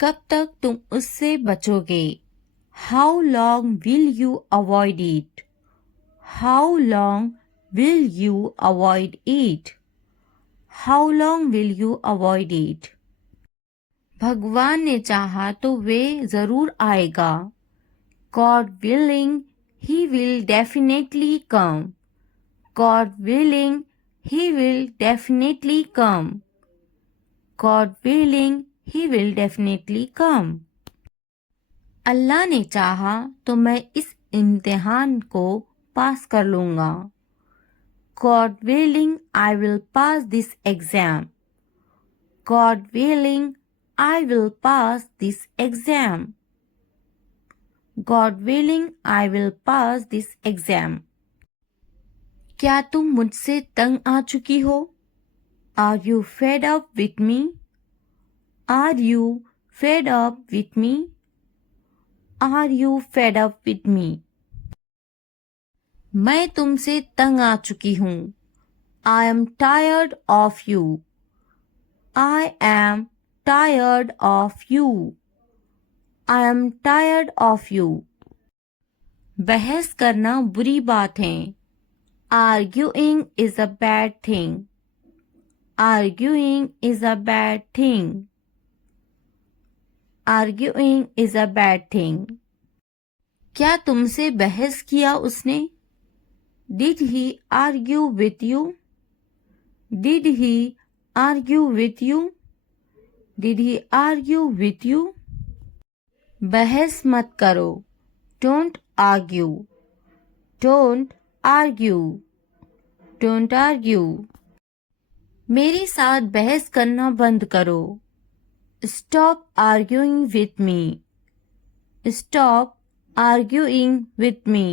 कब तक तुम उससे बचोगे? How long will you avoid it? How long will you avoid it? How long will you avoid it? भगवान ने चाहा तो वे जरूर आएगा। God willing he will definitely come. God willing he will definitely come. God willing he will definitely come. Allah ने चाहा तो मैं इस इम्तिहान को पास कर लूँगा। God willing I will pass this exam. God willing I will pass this exam. God willing I will pass this exam. क्या तुम मुझसे तंग आ चुकी हो? Are you fed up with me? Are you fed up with me? Are you fed up with me? मैं तुमसे तंग आ चुकी हूँ। I am tired of you. I am tired of you. I am tired of you. बहस करना बुरी बात है। Arguing is a bad thing. Arguing is a bad thing. Arguing is a bad thing. क्या तुमसे बहस किया उसने? Did he argue with you? Did he argue with you? Did he argue with you? बहस मत करो। Don't argue. Don't argue. Don't argue. मेरे साथ बहस करना बंद करो। Stop arguing with me. Stop arguing with me.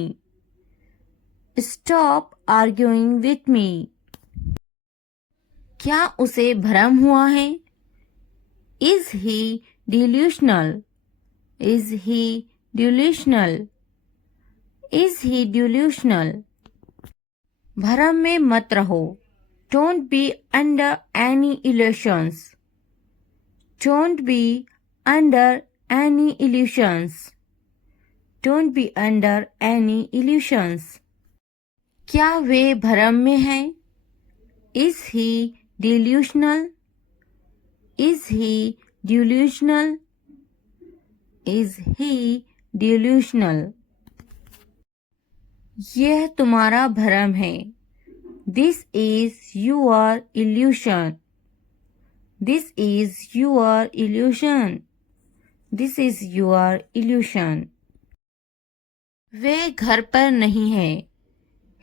Stop arguing with me. क्या उसे भ्रम हुआ है? Is he delusional? Is he delusional? Is he delusional? भ्रम में मत रहो। Don't be under any illusions. Don't be under any illusions. Don't be under any illusions. क्या वे भ्रम में हैं? Is he delusional? Is he delusional? Is he delusional? यह तुम्हारा भ्रम है। This is your illusion. This is your illusion. This is your illusion. वे घर पर नहीं है।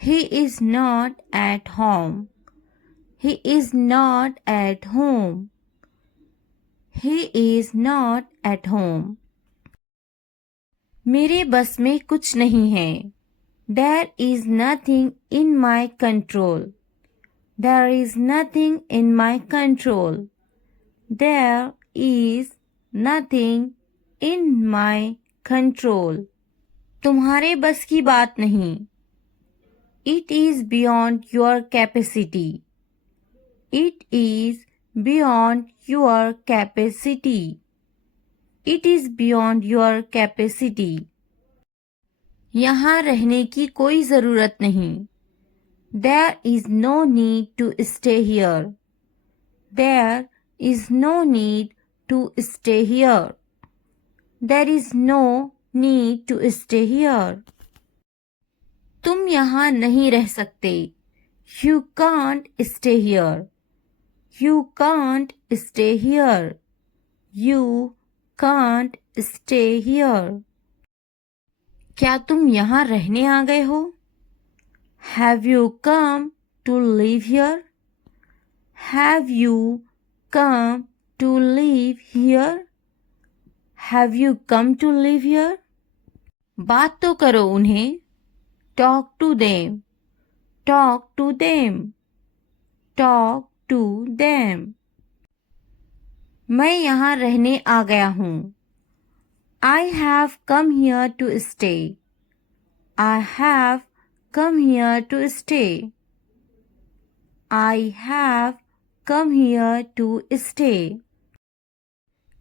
He is not at home. He is not at home. He is not at home. मेरे बस में कुछ नहीं है। There is nothing in my control. There is nothing in my control. There is nothing in my control. तुम्हारे बस की बात नहीं। It is beyond your capacity. It is beyond your capacity. It is beyond your capacity. यहाँ रहने की कोई ज़रूरत नहीं। There is no need to stay here. There is no need to stay here. There is no need to stay here. तुम यहाँ नहीं रह सकते। You can't stay here. You can't stay here. You can't stay here. क्या तुम यहाँ रहने आ गए हो? Have you come to live here? Have you come to live here? Have you come to live here? बात तो करो उन्हें। Talk to them. Talk to them. Talk to them. मैं यहाँ रहने आ गया हूँ। I have come here to stay. I have come here to stay. I have come here to stay.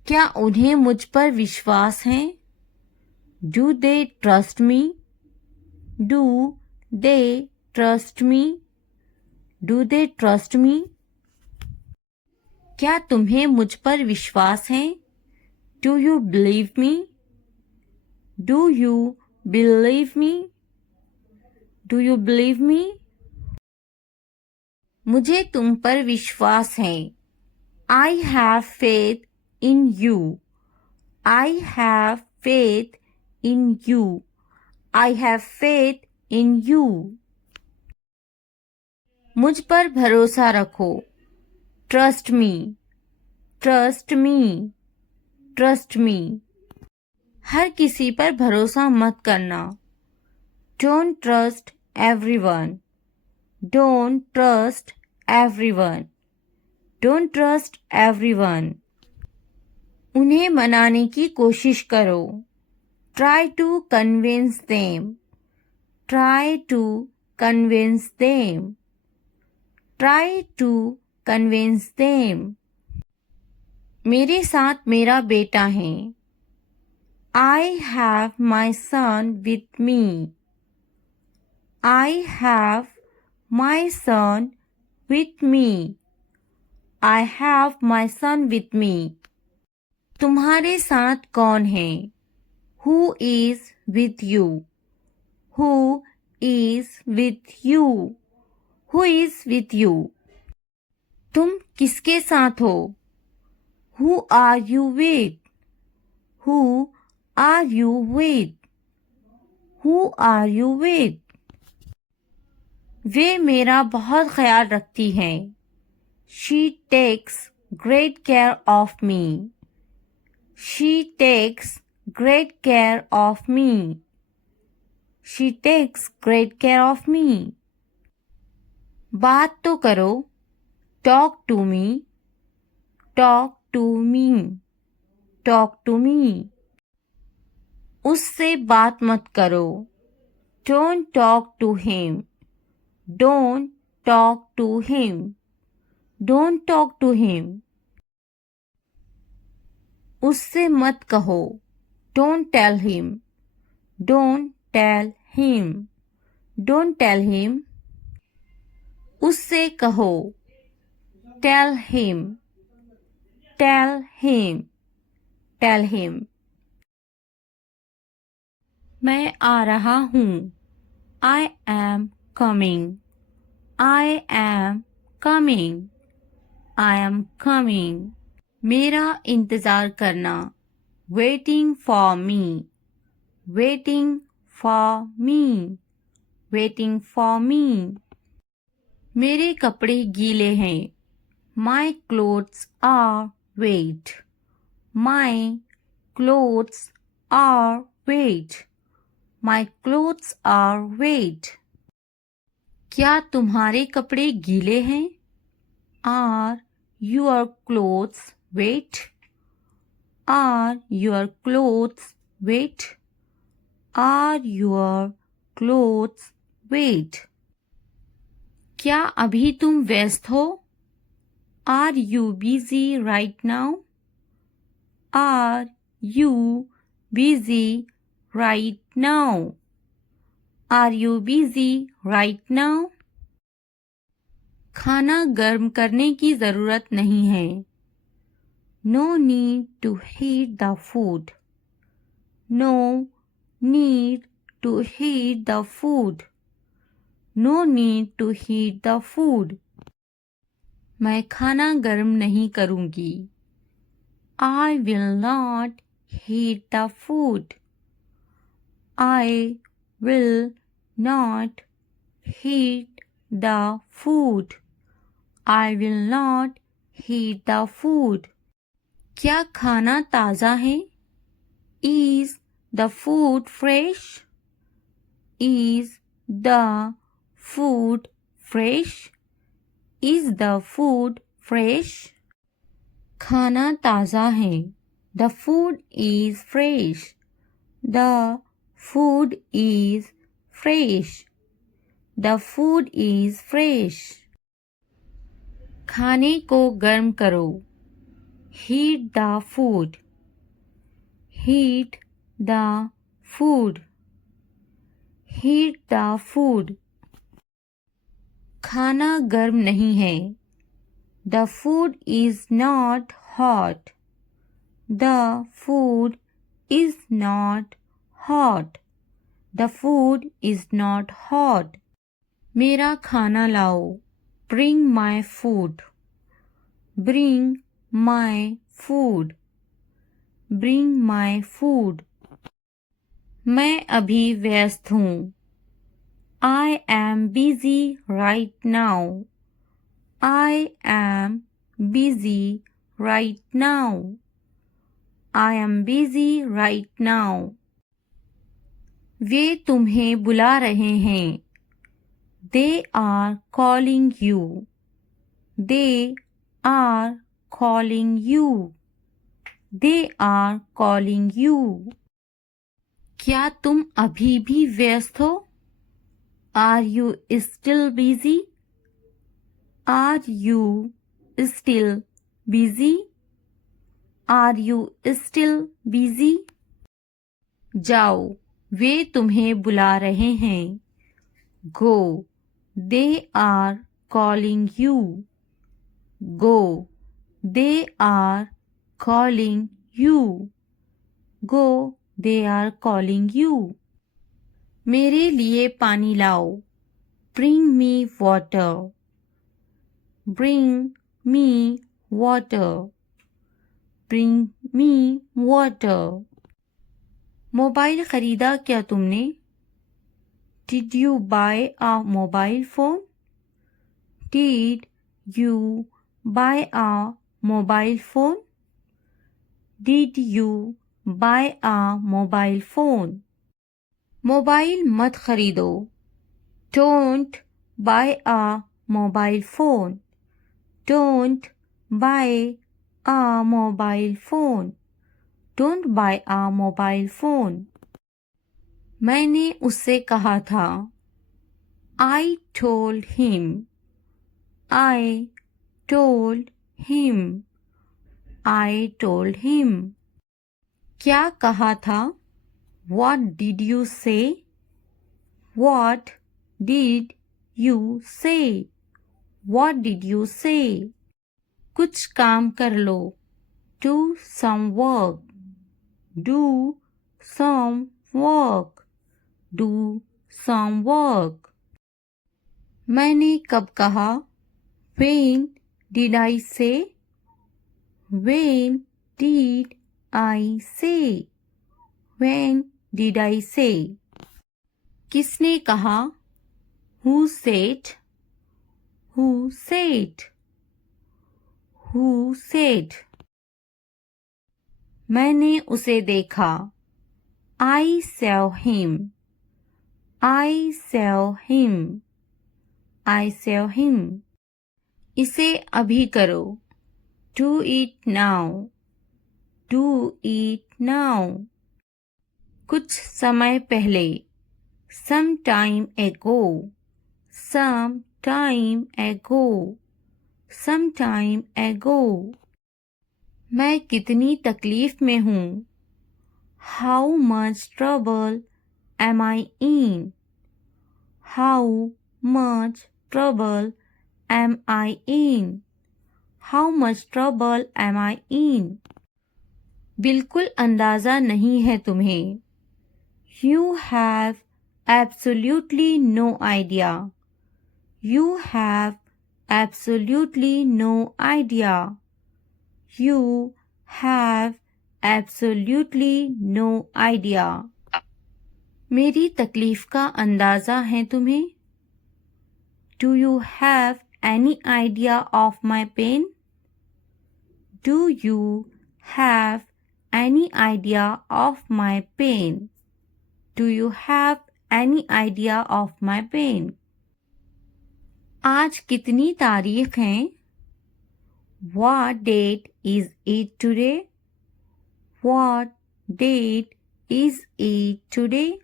क्या उन्हें मुझ पर विश्वास है? Do they trust me? Do they trust me? Do they trust me? क्या तुम्हें मुझ पर विश्वास है? Do you believe me? Do you believe me? Do you believe me? मुझे तुम पर विश्वास है। I have faith in you. I have faith in you. I have faith in you. मुझ पर भरोसा रखो। Trust me. Trust me. Trust me. हर किसी पर भरोसा मत करना। Don't trust everyone. Don't trust everyone. Don't trust everyone. उन्हें मनाने की कोशिश करो। Try to convince them. Try to convince them. Try to convince them. मेरे साथ मेरा बेटा है। I have my son with me. I have my son with me. I have my son with me. तुम्हारे साथ कौन है? Who is with you? Who is with you? Who is with you? तुम किसके साथ हो? Who are you with? Who are you with? Who are you with? वे मेरा बहुत ख्याल रखती हैं। She takes great care of me. She takes great care of me. She takes great care of me. बात तो करो। Talk to me. Talk to me. Talk to me. उससे बात मत करो। Don't talk to him. Don't talk to him. Don't talk to him. उससे मत कहो। Don't tell him. Don't tell him. Don't tell him. उससे कहो। Tell him. Tell him. Tell him. मैं आ रहा हूँ। I am coming. I am coming. I am coming. मेरा इंतज़ार करना। Waiting for me. Waiting for me. Waiting for me. मेरे कपड़े गीले हैं। My clothes are wet. My clothes are wet. My clothes are wet. क्या तुम्हारे कपड़े गीले हैं? Are your clothes wet? Are your clothes wet? Are your clothes wet? क्या अभी तुम व्यस्त हो? Are you busy right now? Are you busy right now? Are you busy right now? खाना गर्म करने की ज़रूरत नहीं है। No need to heat the food. No need to heat the food. No need to heat the food. मैं खाना गर्म नहीं करूँगी। I will not heat the food. I will not heat the food. I will not heat the food. क्या खाना ताज़ा है? Is the food fresh? Is the food fresh? Is the food fresh? खाना ताज़ा है। The food is fresh. The food is fresh. The food is fresh. खाने को गर्म करो। Heat the food. Heat the food. Heat the food. खाना गर्म नहीं है. The food is not hot. The food is not hot. The food is not hot. मेरा खाना लाओ. Bring my food. Bring my food. Bring my food. मैं अभी व्यस्त हूँ. I am busy right now. I am busy right now. I am busy right now. वे तुम्हें बुला रहे हैं. They are calling you. They are calling you. They are calling you. क्या तुम अभी भी व्यस्त हो? Are you still busy? Are you still busy? Are you still busy? जाओ, वे तुम्हें बुला रहे हैं. Go, they are calling you. Go, they are calling you. Go, they are calling you. मेरे लिए पानी लाओ. Bring me water. Bring me water. Bring me water. Mobile खरीदा क्या तुमने? Did you buy a mobile phone? Did you buy a mobile phone? Did you buy a mobile phone? Mobile मत खरीदो. Don't buy a mobile phone. Don't buy a mobile phone. Don't buy a mobile phone. मैंने उससे कहा था. I told him. I told him. I told him. क्या कहा था? What did you say? What did you say? What did you say? कुछ काम कर लो. Do some work. Do some work. Do some work. मैंने कब कहा? When did I say? When did I say? When did I say? किसने कहा? Who said? Who said? Who said? मैंने उसे देखा. I saw him. I saw him. I saw him. इसे अभी करो. Do it now. Do it now. कुछ समय पहले. Some time ago. Some time ago. Some time ago. मैं कितनी तकलीफ में हूँ. How much trouble am I in? How much trouble am I in? How much trouble am I in? बिल्कुल अंदाज़ा नहीं है तुम्हें. You have absolutely no idea. You have absolutely no idea. You have absolutely no idea. मेरी तकलीफ का अंदाज़ा है तुम्हें? Do you have any idea of my pain? Do you have any idea of my pain? Do you have any idea of my pain? आज कितनी तारीख है? What date is it today? What date is it today?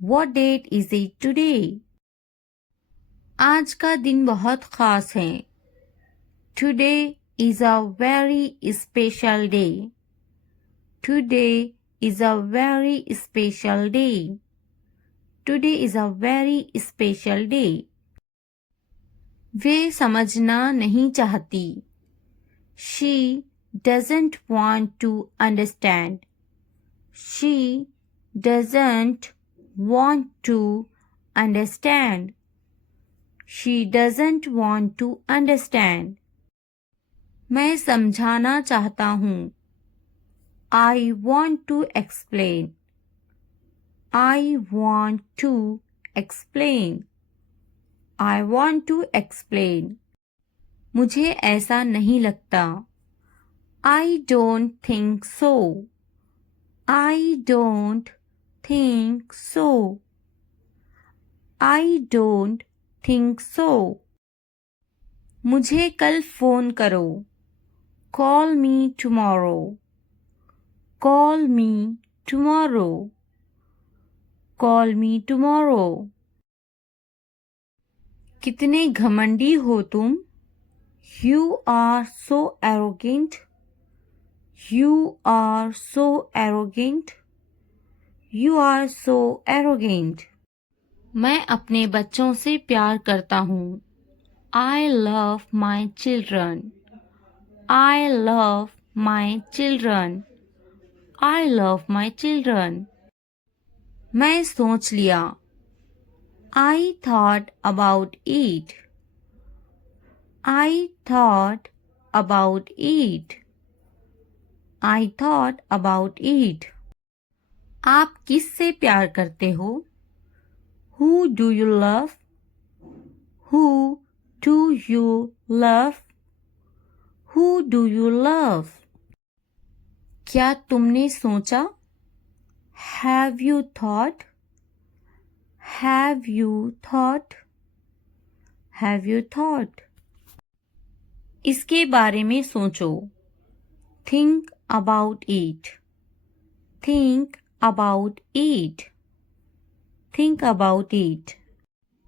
What date is it today? आज का दिन बहुत ख़ास है. Today is a very special day. Today is a very special day. Today is a very special day. वे समझना नहीं चाहती. She doesn't want to understand. She doesn't want to understand. She doesn't want to understand. मैं समझाना चाहता हूँ. I want to explain. I want to explain. I want to explain. मुझे ऐसा नहीं लगता. I don't think so. I don't think so. I don't think so. मुझे कल फ़ोन करो. Call me tomorrow. Call me tomorrow. Call me tomorrow. कितने घमंडी हो तुम. You are so arrogant. You are so arrogant. You are so arrogant. मैं अपने बच्चों से प्यार करता हूँ. I love my children. I love my children. I love my children. मैं सोच लिया. I thought about it. I thought about it. I thought about it. आप किससे प्यार करते हो? Who do you love? Who do you love? Who do you love? क्या तुमने सोचा? Have you thought? Have you thought? Have you thought? इसके बारे में सोचो. Think about it. Think about it. Think about it.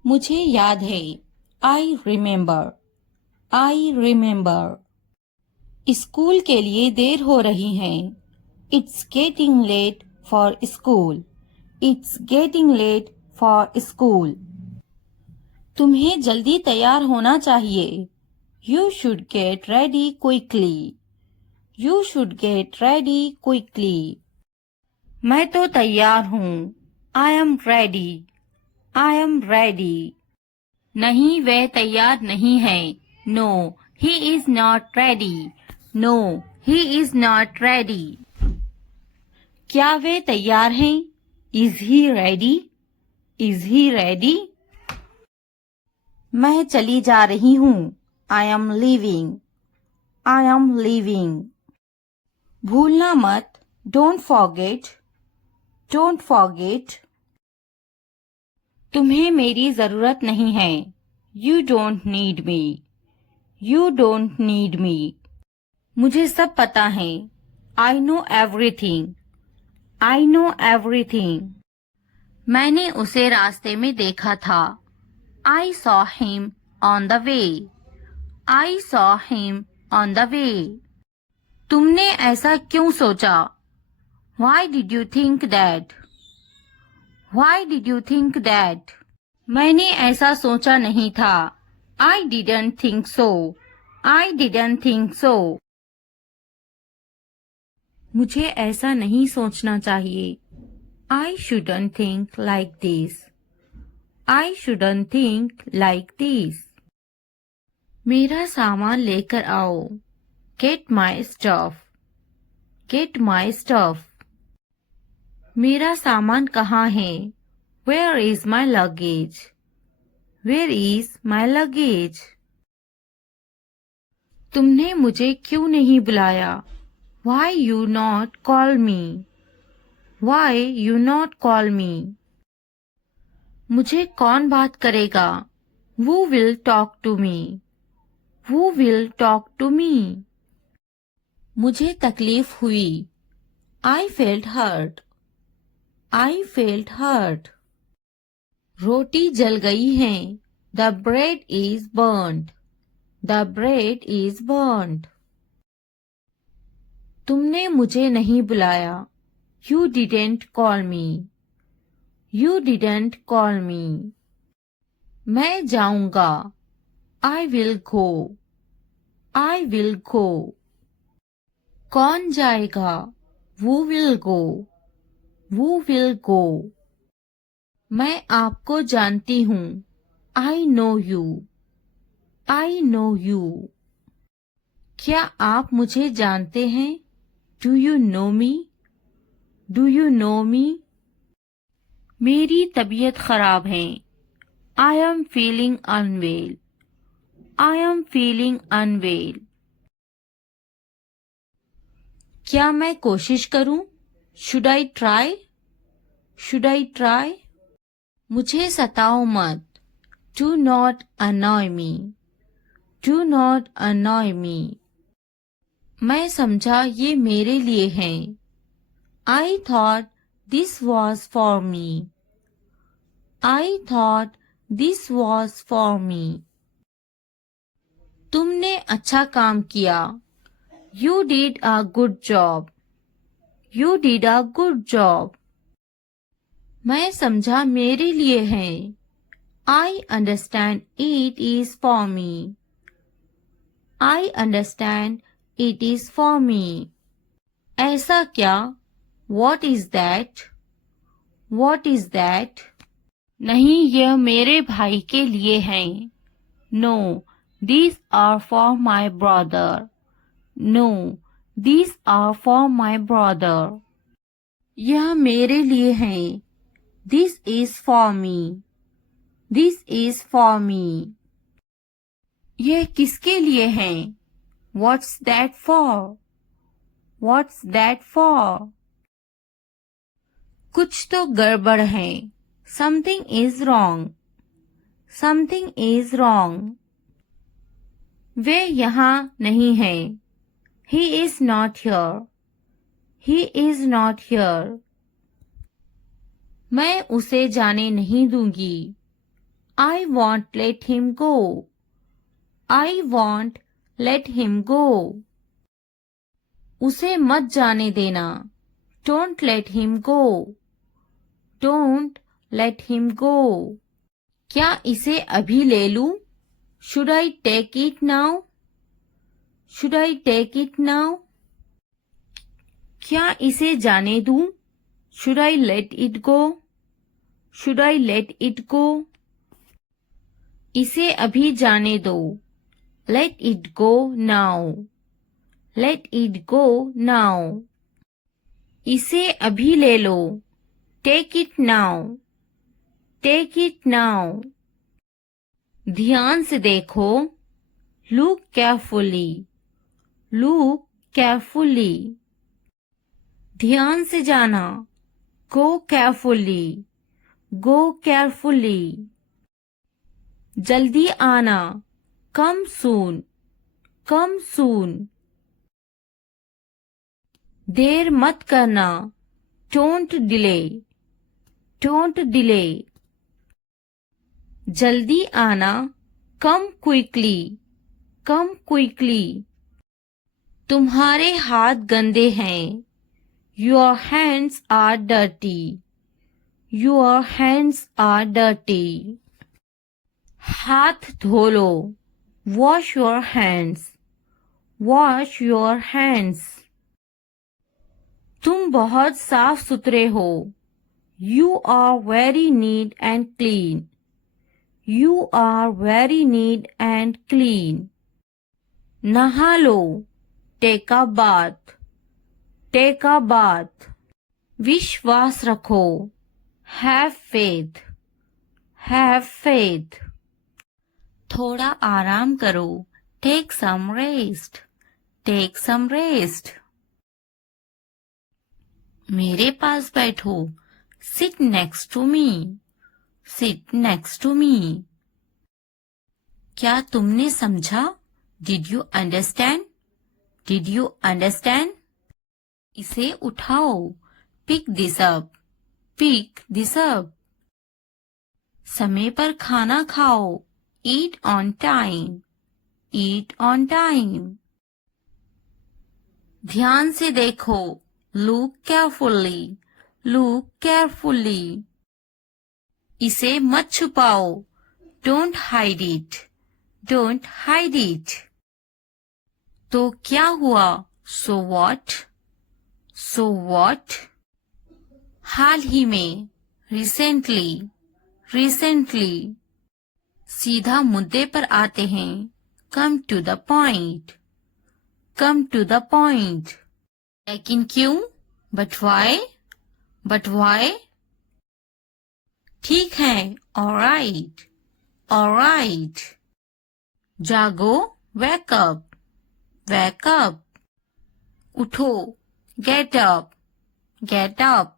मुझे याद है. I remember. I remember. School के लिए देर हो रही है. It's getting late for school. It's getting late for school. तुम्हें जल्दी तैयार होना चाहिए. You should get ready quickly. You should get ready quickly. मैं तो तैयार हूँ. I am ready. I am ready. नहीं, वह तैयार नहीं है. No, he is not ready. No, he is not ready. क्या वे तैयार हैं? Is he ready? Is he ready? मैं चली जा रही हूँ. I am leaving. I am leaving. भूलना मत. Don't forget. Don't forget. तुम्हें मेरी जरूरत नहीं है. You don't need me. You don't need me. मुझे सब पता है. I know everything. I know everything. मैंने उसे रास्ते में देखा था. I saw him on the way. I saw him on the way. तुमने ऐसा क्यों सोचा? Why did you think that? Why did you think that? मैंने ऐसा सोचा नहीं था. I didn't think so. I didn't think so. मुझे ऐसा नहीं सोचना चाहिए. I shouldn't think like this. I shouldn't think like this. मेरा सामान लेकर आओ. Get my stuff. Get my stuff. मेरा सामान कहाँ है? Where is my luggage? Where is my luggage? तुमने मुझे क्यों नहीं बुलाया? Why you not call me? Why you not call me? मुझे कौन बात करेगा? Who will talk to me? Who will talk to me? मुझे तकलीफ हुई. I felt hurt. I felt hurt. रोटी जल गई है. The bread is burnt. The bread is burnt. तुमने मुझे नहीं बुलाया. You didn't call me. You didn't call me. मैं जाऊंगा. I will go. I will go. कौन जाएगा? Who will go? Who will go? मैं आपको जानती हूँ. I know you. I know you. क्या आप मुझे जानते हैं? Do you know me? Do you know me? मेरी तबीयत खराब है. I am feeling unwell. I am feeling unwell. क्या मैं कोशिश करूं? Should I try? Should I try? मुझे सताओ मत. Do not annoy me. Do not annoy me. मैं समझा ये मेरे लिए है. I thought this was for me. I thought this was for me. तुमने अच्छा काम किया. You did a good job. You did a good job. मैं समझा मेरे लिए है. I understand it is for me. I understand it is for me. ऐसा क्या? What is that? What is that? नहीं, यह मेरे भाई के लिए है. No, these are for my brother. No, these are for my brother. यह मेरे लिए है. This is for me. This is for me. यह किसके लिए है? What's that for? What's that for? कुछ तो गड़बड़ है. Something is wrong. Something is wrong. वे यहाँ नहीं है. He is not here. He is not here. मैं उसे जाने नहीं दूंगी. I won't let him go. I won't let him go. उसे मत जाने देना. Don't let him go. Don't let him go. क्या इसे अभी ले लूं? Should I take it now? Should I take it now? क्या इसे जाने दूं? Should I let it go? Should I let it go? इसे अभी जाने दो. Let it go now. Let it go now. इसे अभी ले लो. Take it now. Take it now. ध्यान से देखो. Look carefully. Look carefully. ध्यान से जाना. Go carefully. Go carefully. जल्दी आना. Come soon. Come soon. देर मत करना. Don't delay. Don't delay. जल्दी आना. Come quickly. Come quickly. तुम्हारे हाथ गंदे हैं. Your hands are dirty. Your hands are dirty. हाथ धो लो. Wash your hands. Wash your hands. तुम बहुत साफ सुथरे हो. You are very neat and clean. You are very neat and clean. नहा लो. Take a bath. Take a bath. विश्वास रखो. Have faith. Have faith. थोड़ा आराम करो. Take some rest. Take some rest. मेरे पास बैठो. Sit next to me. Sit next to me. क्या तुमने समझा? Did you understand? Did you understand? इसे उठाओ. Pick this up. Pick this up. समय पर खाना खाओ. Eat on time. Eat on time. ध्यान से देखो, लुक केयरफुली, लुक केयरफुली। इसे मत छुपाओ, don't hide it, don't hide it. तो क्या हुआ, सो व्हाट, सो व्हाट। हाल ही में, रिसेंटली, रिसेंटली। सीधा मुद्दे पर आते हैं, come to the point, come to the point. लेकिन क्यों, बट व्हाई, बट व्हाई। ठीक है, ऑलराइट, ऑलराइट। जागो, वेक अप, वेक अप। उठो, गेट अप, गेट अप।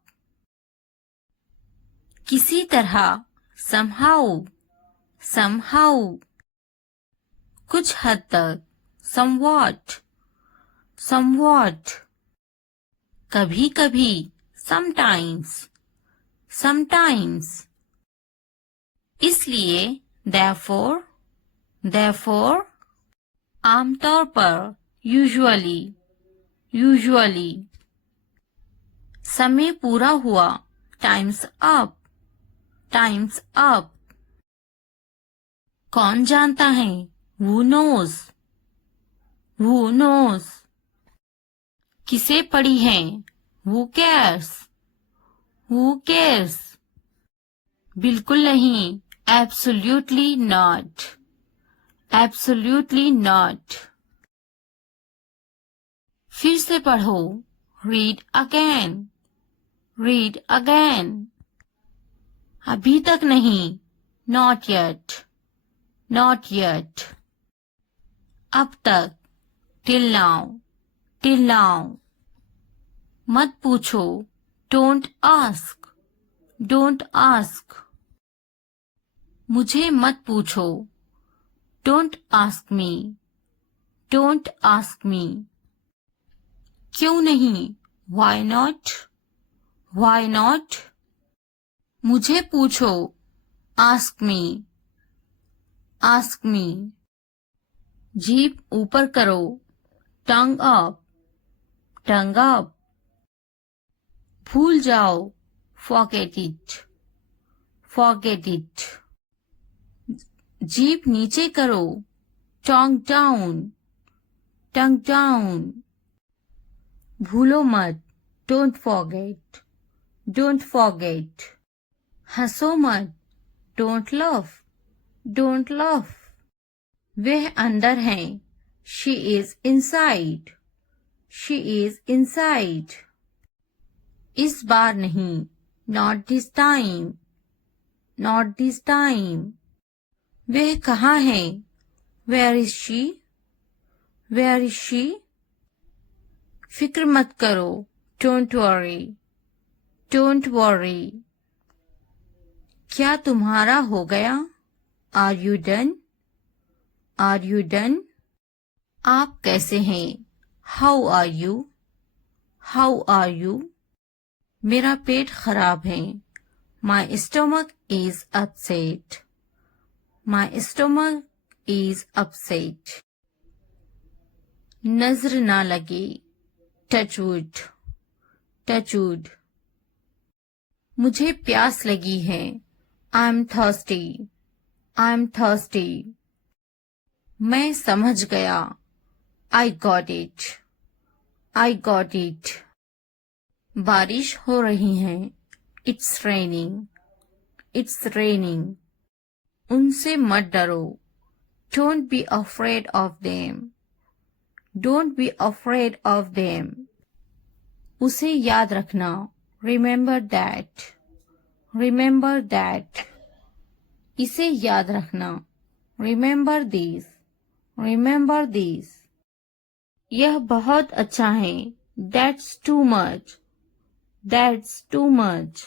किसी तरह, somehow, somehow। कुछ हद तक, somewhat, somewhat। कभी कभी, sometimes, sometimes। इसलिए, therefore, therefore। आमतौर पर, usually, usually। समय पूरा हुआ, time's up, time's up। कौन जानता है, who knows, who knows। किसे पड़ी है, who cares, who cares। बिल्कुल नहीं, absolutely not, absolutely not। फिर से पढ़ो, read again, read again। अभी तक नहीं, not yet, not yet। अब तक, till now, till now। मत पूछो, don't ask, don't ask। मुझे मत पूछो, don't ask me, don't ask me। क्यों नहीं, why not, why not। मुझे पूछो, ask me, ask me। जीभ ऊपर करो, tongue up, tongue up। भूल जाओ, forget it, forget it। जीभ नीचे करो, tongue down, tongue down। भूलो मत, don't forget, don't forget। हंसो मत, don't laugh, don't laugh। वह अंदर है, she is inside, she is inside। इस बार नहीं, not this time, not this time। वह कहाँ है, where is she, where is she। फिक्र मत करो, don't worry, don't worry। क्या तुम्हारा हो गया, are you done, are you done। आप कैसे हैं, how are you, how are you। मेरा पेट खराब है, my stomach is upset, my stomach is upset। नजर ना लगे, touch wood, touch wood। मुझे प्यास लगी है, I'm thirsty, I'm thirsty। मैं समझ गया, I got it, I got it। बारिश हो रही है, it's raining, it's raining। उनसे मत डरो, don't be afraid of them, don't be afraid of them। उसे याद रखना, remember that, remember that। इसे याद रखना, remember this, remember this। यह बहुत अच्छा है, that's too much, that's too much।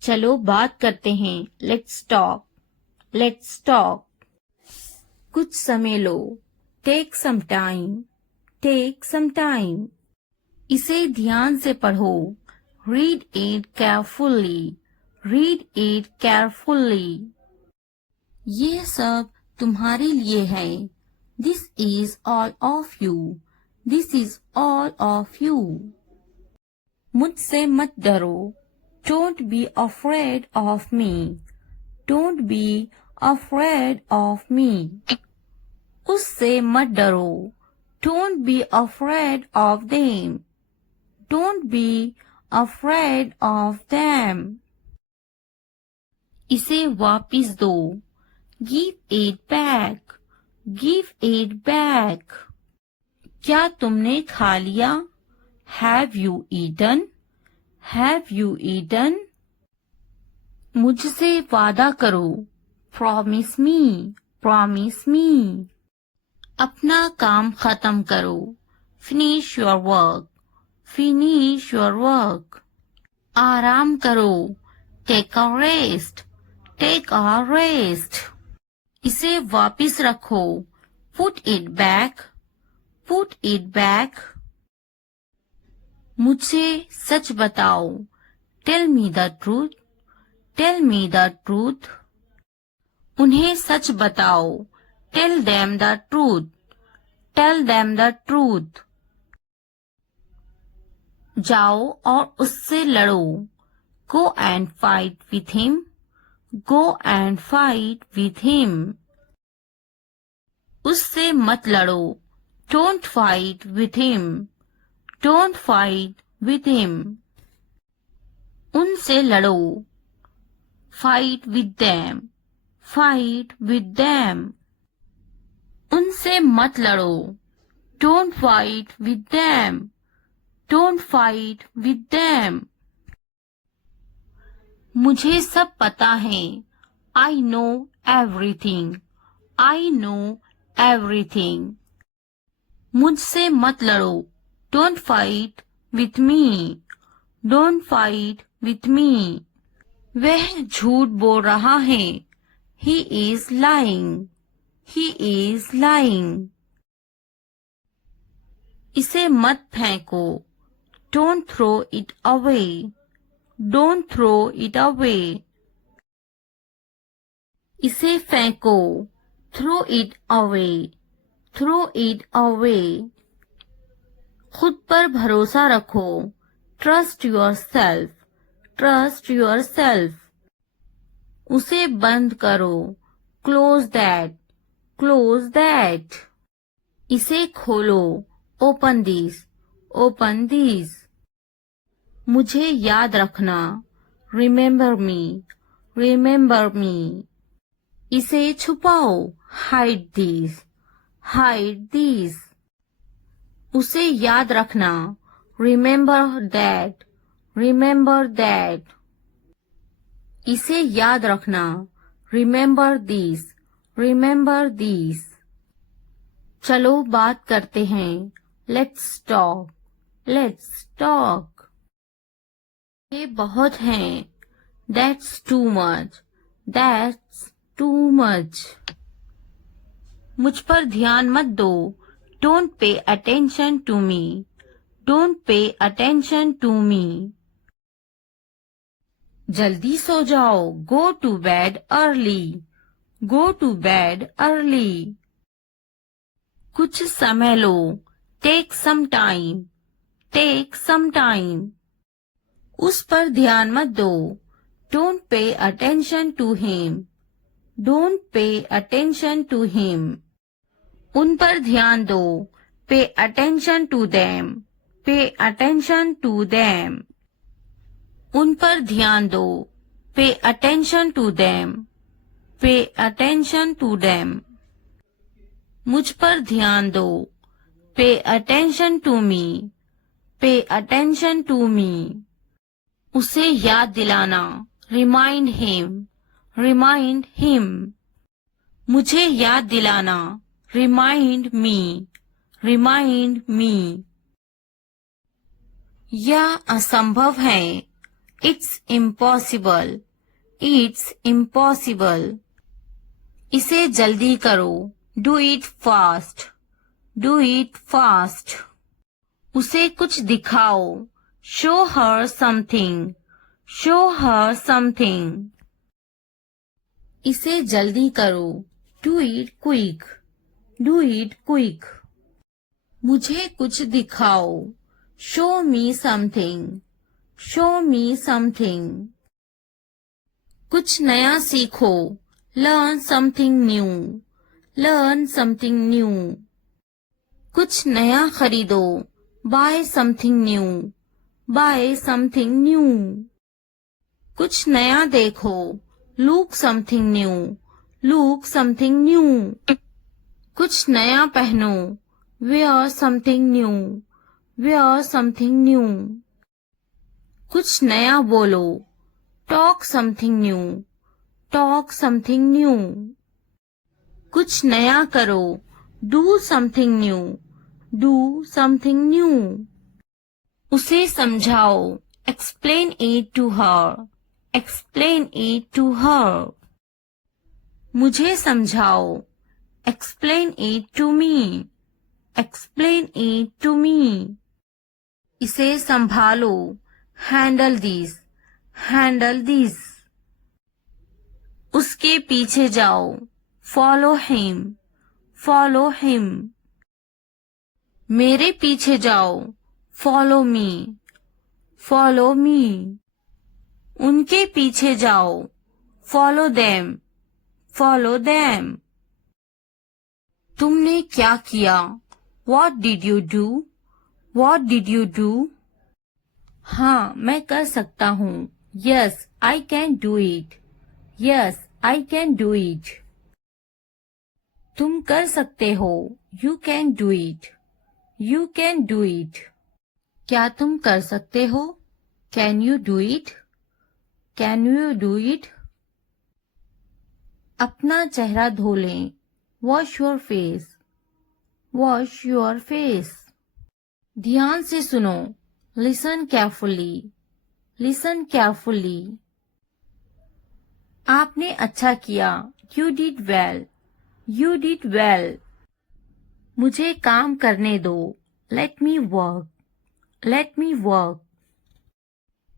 चलो बात करते हैं, let's talk, let's talk। कुछ समय लो, take some time, take some time। इसे ध्यान से पढ़ो, read it carefully, read it carefully। ये सब तुम्हारे लिए है, this is all of you, This is all of you. मुझसे मत डरो. Don't be afraid of me. Don't be afraid of me. उससे मत डरो. Don't be afraid of them. Don't be afraid of them. इसे वापिस दो. Give it back. Give it back. क्या तुमने खा लिया? Have you eaten? Have you eaten? मुझसे वादा करो. Promise me. Promise me. अपना काम खत्म करो. Finish your work. Finish your work. आराम करो. Take a rest. Take a rest. इसे वापिस रखो. Put it back. Put it back. मुझे सच बताओ. Tell me the truth. Tell me the truth. उन्हें सच बताओ. Tell them the truth. Tell them the truth. जाओ और उससे लड़ो. Go and fight with him. Go and fight with him. उससे मत लड़ो. Don't fight with him. Don't fight with him. उनसे लड़ो. Fight with them. Fight with them. उनसे मत लड़ो. Don't fight with them. Don't fight with them. मुझे सब पता है. I know everything. I know everything. मुझसे मत लड़ो. Don't fight with me. Don't fight with me. वह झूठ बोल रहा है. He is lying. He is lying. इसे मत फेंको. Don't throw it away. Don't throw it away. इसे फेंको. Throw it away. Throw it away. खुद पर भरोसा रखो. Trust yourself. Trust yourself. उसे बंद करो. Close that. Close that. इसे खोलो. Open this. Open this. मुझे याद रखना. Remember me. Remember me. इसे छुपाओ. Hide this. Hide this. उसे याद रखना. Remember that. Remember that. इसे याद रखना. Remember this. Remember this. चलो बात करते हैं. Let's talk. Let's talk. ये बहुत हैं. That's too much. That's too much. मुझ पर ध्यान मत दो. Don't pay attention to me. Don't pay attention to me. जल्दी सो जाओ. Go to bed early. Go to bed early. कुछ समय लो. Take some time. Take some time. उस पर ध्यान मत दो. Don't pay attention to him. Don't pay attention to him. उन पर ध्यान दो. Pay attention to them. Pay attention to them. उन पर ध्यान दो. Pay attention to them. Pay attention to them. मुझ पर ध्यान दो. Pay attention to me. Pay attention to me. उसे याद दिलाना. Remind him. Remind him. मुझे याद दिलाना. Remind me. Remind me. यह असंभव है. It's impossible. It's impossible. इसे जल्दी करो. Do it fast. Do it fast. उसे कुछ दिखाओ. Show her something. Show her something. इसे जल्दी करो. Do it quick. Do it quick. मुझे कुछ दिखाओ। Show me something. Show me something. कुछ नया सीखो। Learn something new. Learn something new. कुछ नया खरीदो। Buy something new. Buy something new. कुछ नया देखो। Look something new. Look something new. कुछ नया पहनो। Wear something new. Wear something new. कुछ नया बोलो। Talk something new. Talk something new. कुछ नया करो। Do something new. Do something new. उसे समझाओ। Explain it to her. Explain it to her. मुझे समझाओ। Explain it to me. Explain it to me. इसे संभालो। Handle this. Handle this. उसके पीछे जाओ। Follow him. Follow him. मेरे पीछे जाओ। Follow me. Follow me. उनके पीछे जाओ। Follow them. Follow them. तुमने क्या किया? What did you do? What did you do? हाँ, मैं कर सकता हूँ। Yes, I can do it. Yes, I can do it. तुम कर सकते हो। You can do it. You can do it. क्या तुम कर सकते हो? Can you do it? Can you do it? अपना चेहरा धो लें। Wash your face. Wash your face. ध्यान से सुनो। Listen carefully. Listen carefully. आपने अच्छा किया। You did well. You did well. मुझे काम करने दो। Let me work. Let me work.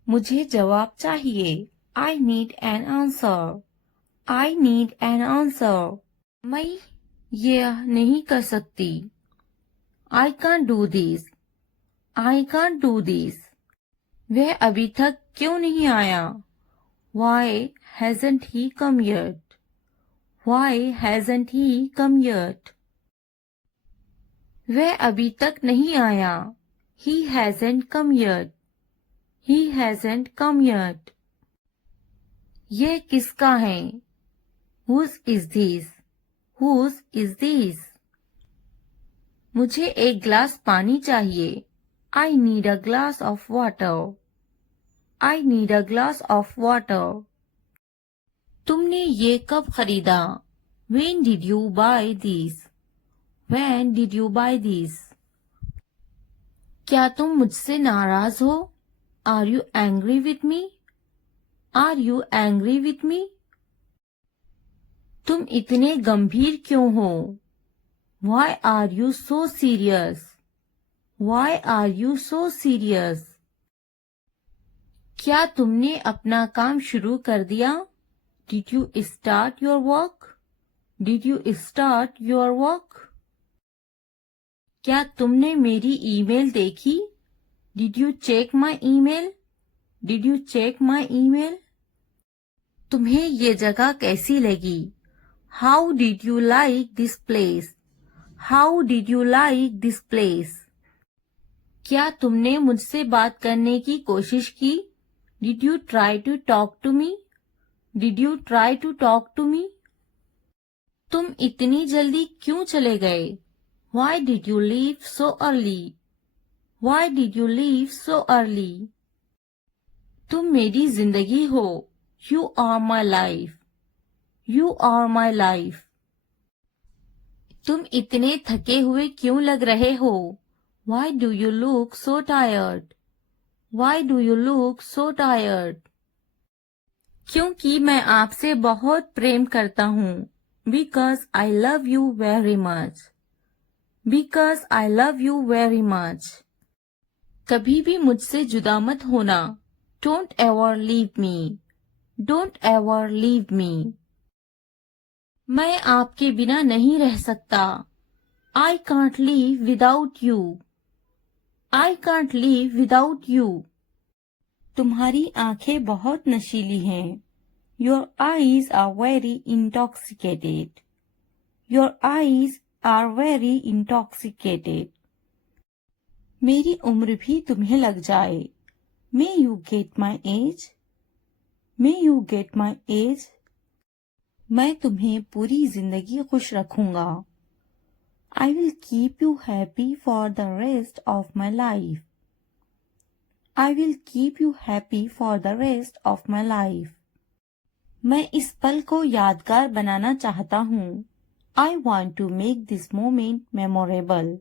मुझे जवाब चाहिए। I need an answer. I need an answer. मैं यह नहीं कर सकती। I can't do this. I can't do this. वह अभी तक क्यों नहीं आया? Why hasn't he come yet? Why hasn't he come yet? वह अभी तक नहीं आया। He hasn't come yet. He hasn't come yet. यह किसका है? Whose is this? Whose is this? मुझे एक ग्लास पानी चाहिए। I need a glass of water. I need a glass of water. तुमने ये कब खरीदा? When did you buy this? When did you buy this? क्या तुम मुझसे नाराज हो? Are you angry with me? Are you angry with me? तुम इतने गंभीर क्यों हो? Why are you so serious? Why are you so serious? क्या तुमने अपना काम शुरू कर दिया? Did you start your work? Did you start your work? क्या तुमने मेरी ईमेल देखी? Did you check my email? Did you check my email? तुम्हें ये जगह कैसी लगी? How did you like this place? How did you like this place? क्या तुमने मुझसे बात करने की कोशिश की? Did you try to talk to me? Did you try to talk to me? तुम इतनी जल्दी क्यों चले गए? Why did you leave so early? Why did you leave so early? तुम मेरी जिंदगी हो। You are my life. You are my life. तुम इतने थके हुए क्यों लग रहे हो? Why do you look so tired? Why do you look so tired? क्योंकि मैं आपसे बहुत प्रेम करता हूँ। Because I love you very much. Because I love you very much. कभी भी मुझसे जुदा मत होना। Don't ever leave me. Don't ever leave me. मैं आपके बिना नहीं रह सकता। I can't live without you. I can't live without you. तुम्हारी आंखें बहुत नशीली हैं. Your eyes are very intoxicated. Your eyes are very intoxicated. मेरी उम्र भी तुम्हें लग जाए. May you get my age? May you get my age? मैं तुम्हें पूरी जिंदगी खुश रखूंगा. I will keep you happy for the rest of my life. I will keep you happy for the rest of my life. मैं इस पल को यादगार बनाना चाहता हूँ. I want to make this moment memorable.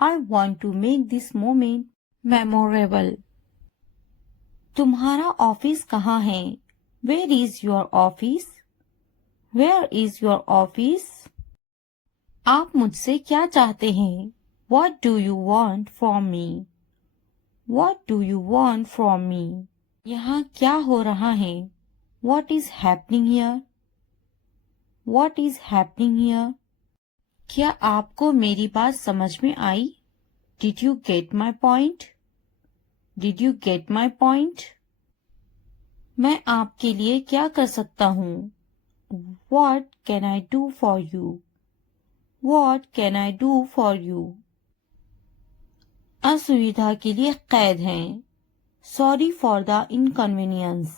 I want to make this moment memorable. तुम्हारा office कहाँ है? Where is your office? Where is your office? आप मुझसे क्या चाहते हैं? What do you want from me? What do you want from me? यहाँ क्या हो रहा है? What is happening here? What is happening here? क्या आपको मेरी बात समझ में आई? Did you get my point? Did you get my point? मैं आपके लिए क्या कर सकता हूँ? What can I do for you? What can I do for you? असुविधा के लिए कैद हैं. Sorry for the inconvenience.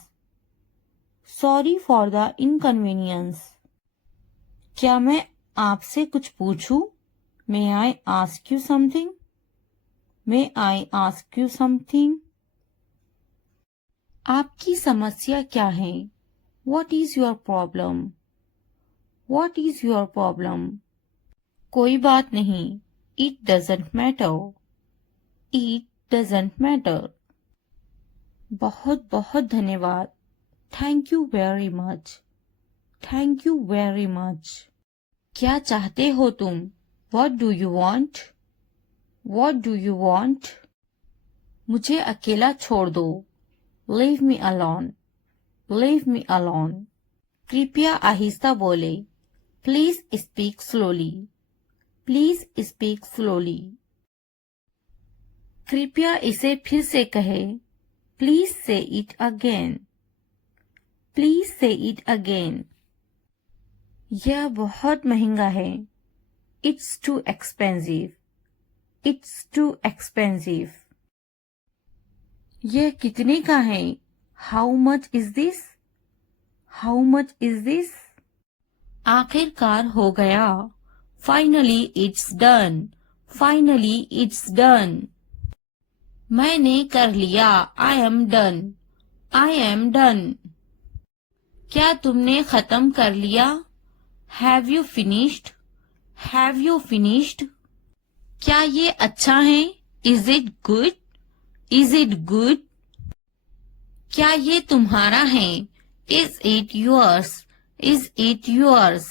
Sorry for the inconvenience. क्या मैं आपसे कुछ पूछूं? May I ask you something? May I ask you something? आपकी समस्या क्या है? What is your problem? What is your problem? कोई बात नहीं. It doesn't matter. It doesn't matter. बहुत बहुत धन्यवाद. Thank you very much. Thank you very much. क्या चाहते हो तुम? What do you want? What do you want? मुझे अकेला छोड़ दो. Leave me alone. Leave me alone. कृपया आहिस्ता बोले. Please speak slowly. Please speak slowly. कृपया इसे फिर से कहे. Please say it again. Please say it again. यह बहुत महंगा है. It's too expensive. It's too expensive. यह कितने का है? How much is this? How much is this? आखिरकार हो गया. Finally it's done. Finally it's done. मैंने कर लिया. I am done. I am done. क्या तुमने खत्म कर लिया? Have you finished? Have you finished? क्या ये अच्छा है? Is it good? Is it good? क्या ये तुम्हारा है? Is it yours? Is it yours?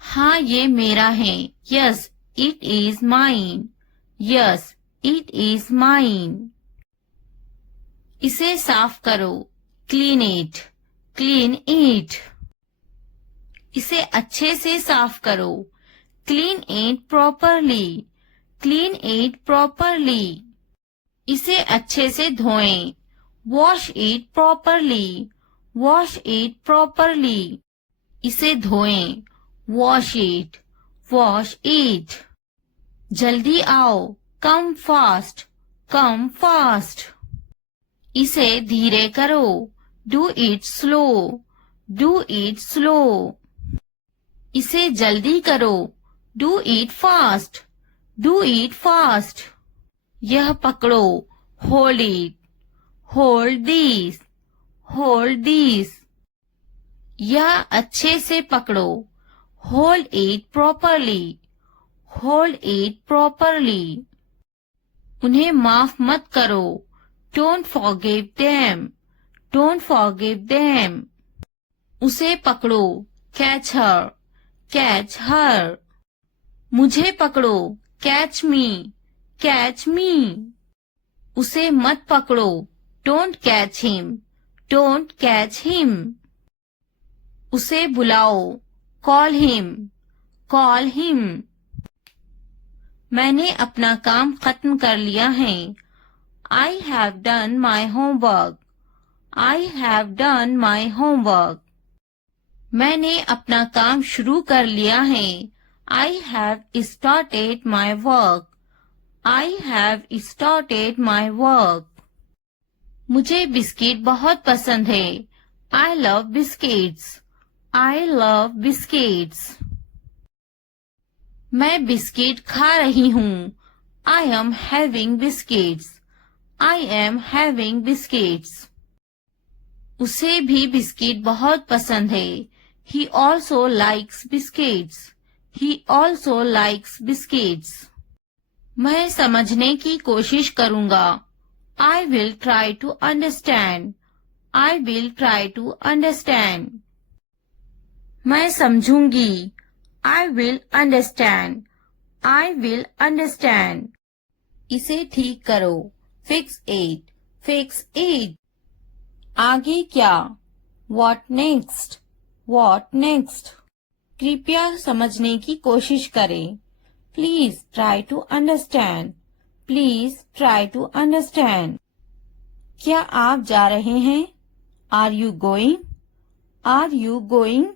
हाँ ये मेरा है. Yes, it is mine. Yes, it is mine. इसे साफ करो. Clean it. Clean it. इसे अच्छे से साफ करो. Clean it properly. Clean it properly. इसे अच्छे से धोएं. Wash it properly. Wash it properly. इसे धोएं. Wash it. Wash it. जल्दी आओ. Come fast. Come fast. इसे धीरे करो. Do it slow. Do it slow. इसे जल्दी करो. Do it fast. Do it fast. यह पकड़ो. Hold it. Hold this. Hold this. यह अच्छे से पकड़ो. Hold it properly. Hold it properly. उन्हें माफ मत करो. Don't forgive them. Don't forgive them. उसे पकड़ो. Catch her. Catch her. मुझे पकड़ो. Catch me. Catch me. उसे मत पकड़ो. Don't catch him. Don't catch him. उसे बुलाओ. Call him. Call him. मैंने अपना काम खत्म कर लिया है. I have done my homework. I have done my homework. मैंने अपना काम शुरू कर लिया है. I have started my work. I have started my work. मुझे बिस्किट बहुत पसंद है. I love biscuits. I love biscuits. मैं बिस्किट खा रही हूँ. I am having biscuits. I am having biscuits. उसे भी बिस्किट बहुत पसंद है. He also likes biscuits. He also likes biscuits. मैं समझने की कोशिश करूँगा. I will try to understand. I will try to understand. मैं समझूंगी. I will understand. I will understand. इसे ठीक करो. Fix it. Fix it. आगे क्या? What next? What next? कृपया समझने की कोशिश करें. Please try to understand. Please try to understand. क्या आप जा रहे हैं? Are you going? Are you going?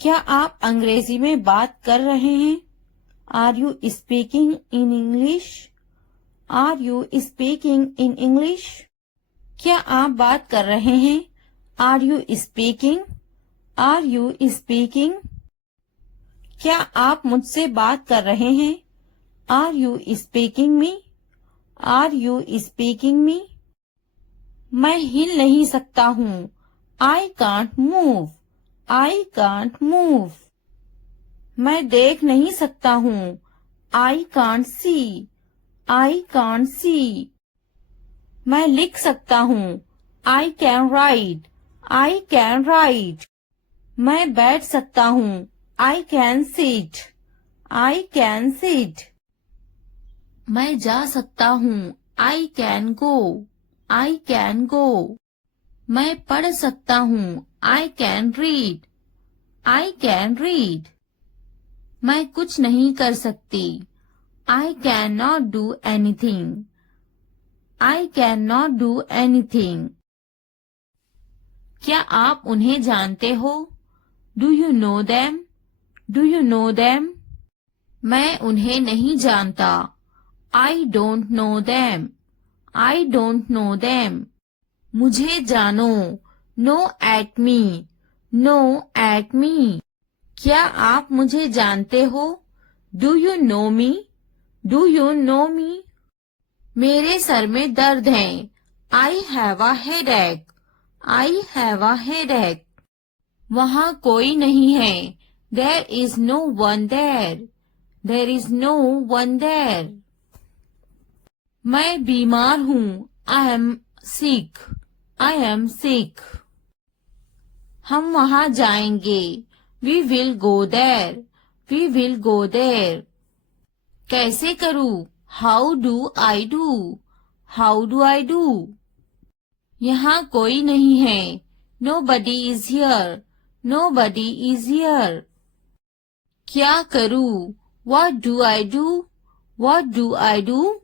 क्या आप अंग्रेजी में बात कर रहे हैं? Are you speaking in English? Are you speaking in English? क्या आप बात कर रहे हैं? Are you speaking? Are you speaking? क्या आप मुझसे बात कर रहे हैं? Are you speaking me? Are you speaking me? मैं हिल नहीं सकता हूँ. I can't move. I can't move. मैं देख नहीं सकता हूँ. I can't see. I can't see. मैं लिख सकता हूँ. I can write. I can write. मैं बैठ सकता हूँ. I can sit. I can sit. मैं जा सकता हूँ. I can go. I can go. मैं पढ़ सकता हूँ. I can read. I can read. मैं कुछ नहीं कर सकती. I cannot do anything. I cannot do anything. क्या आप उन्हें जानते हो? Do you know them? Do you know them? मैं उन्हें नहीं जानता. I don't know them. I don't know them. मुझे जानो. No at me. No at me. क्या आप मुझे जानते हो? Do you know me? Do you know me? मेरे सर में दर्द है. I have a headache. I have a headache. वहाँ कोई नहीं है. There is no one there. There is no one there. मैं बीमार हूँ. I am sick. I am sick. हम वहाँ जाएंगे. We will go there. We will go there. कैसे करूँ? How do I do? How do I do? यहाँ कोई नहीं है. Nobody is here. Nobody is here. क्या करूँ? What do I do? What do I do?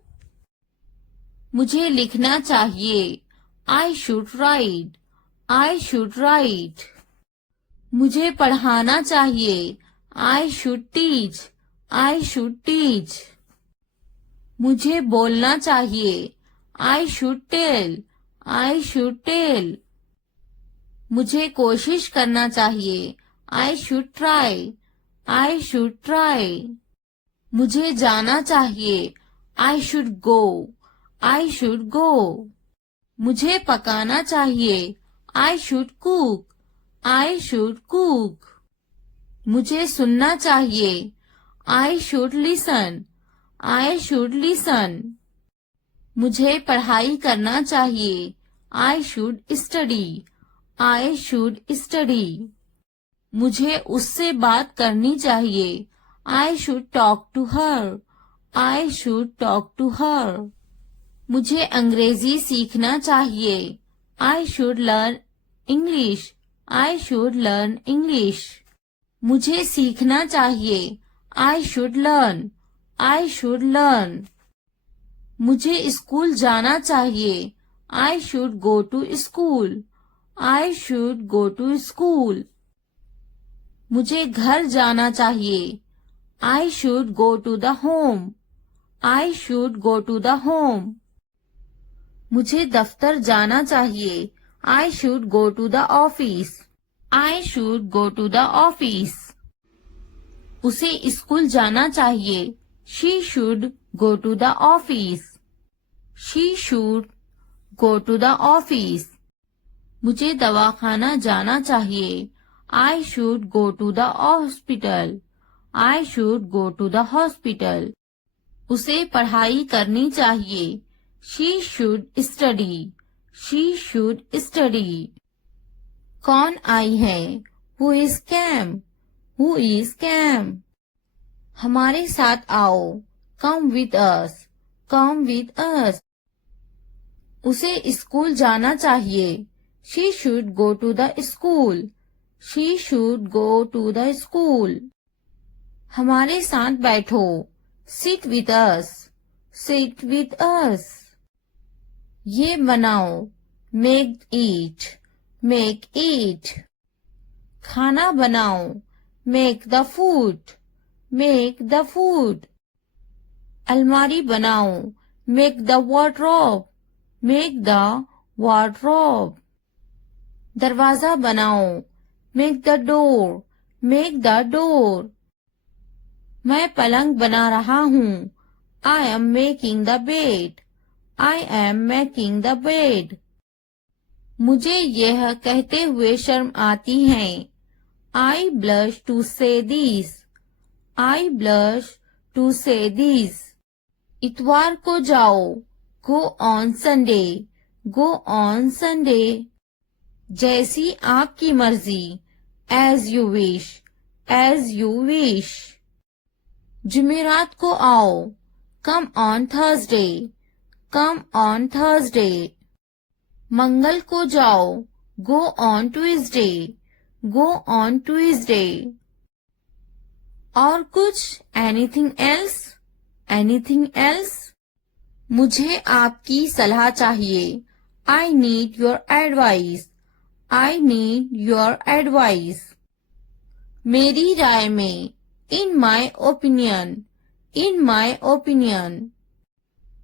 मुझे लिखना चाहिए. I should write. I should write. मुझे पढ़ाना चाहिए. I should teach. I should teach. मुझे बोलना चाहिए. I should tell. I should tell. मुझे कोशिश करना चाहिए. I should try. I should try. मुझे जाना चाहिए. I should go. I should go. मुझे पकाना चाहिए. I should cook. I should cook. मुझे सुनना चाहिए. I should listen. I should listen. मुझे पढ़ाई करना चाहिए. I should study. I should study. मुझे उससे बात करनी चाहिए. I should talk to her. I should talk to her. मुझे अंग्रेजी सीखना चाहिए. I should learn English. I should learn English. मुझे सीखना चाहिए. I should learn. I should learn. मुझे स्कूल जाना चाहिए. I should go to school. I should go to school. मुझे घर जाना चाहिए. I should go to the home. I should go to the home. मुझे दफ्तर जाना चाहिए. I should go to the office. I should go to the office. उसे school जाना चाहिए. She should go to the office. She should go to the office. मुझे दवाखाना जाना चाहिए. I should go to the hospital. I should go to the hospital. उसे पढ़ाई करनी चाहिए. She should study. She should study. कौन आई है? Who is came? Who is came? हमारे साथ आओ. Come with us. Come with us. उसे स्कूल जाना चाहिए. She should go to the school. She should go to the school. हमारे साथ बैठो. Sit with us. Sit with us. ये बनाओ. Make it. Make it. खाना बनाओ. Make the food. Make the food. अलमारी बनाओ. Make the wardrobe. Make the wardrobe. दरवाजा बनाओ. Make the door. Make the door. मैं पलंग बना रहा हूँ. I am making the bed. I am making the bed. मुझे यह कहते हुए शर्म आती है. I blush to say this. I blush to say this. इतवार को जाओ. Go on Sunday. Go on Sunday. जैसी आपकी मर्जी. As you wish. As you wish. जुमेरात को आओ. Come on Thursday. Come on Thursday. मंगल को जाओ. Go on Tuesday. Go on Tuesday. और कुछ? Anything else? Anything else? मुझे आपकी सलाह चाहिए. I need your advice. I need your advice. मेरी राय में. In my opinion. In my opinion.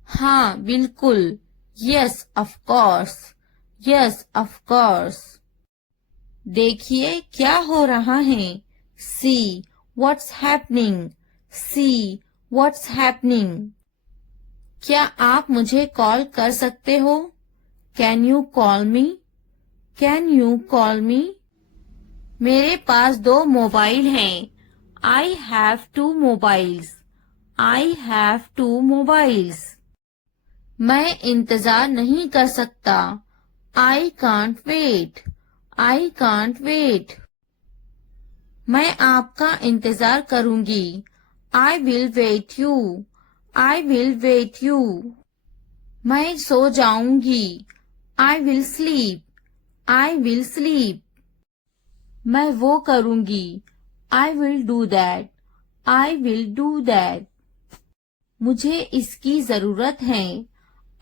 हाँ बिल्कुल. Yes of course. Yes of course. देखिए क्या हो रहा है. See what's happening. See what's happening. क्या आप मुझे कॉल कर सकते हो? Can you call me? Can you call me? मेरे पास 2 मोबाइल हैं. I have 2 mobiles. I have 2 mobiles. मैं इंतजार नहीं कर सकता. I can't wait. I can't wait. मैं आपका इंतजार करूंगी. I will wait you. I will wait you. मैं सो जाऊंगी. I will sleep. I will sleep. मैं वो करूंगी. I will do that. I will do that. मुझे इसकी जरूरत है.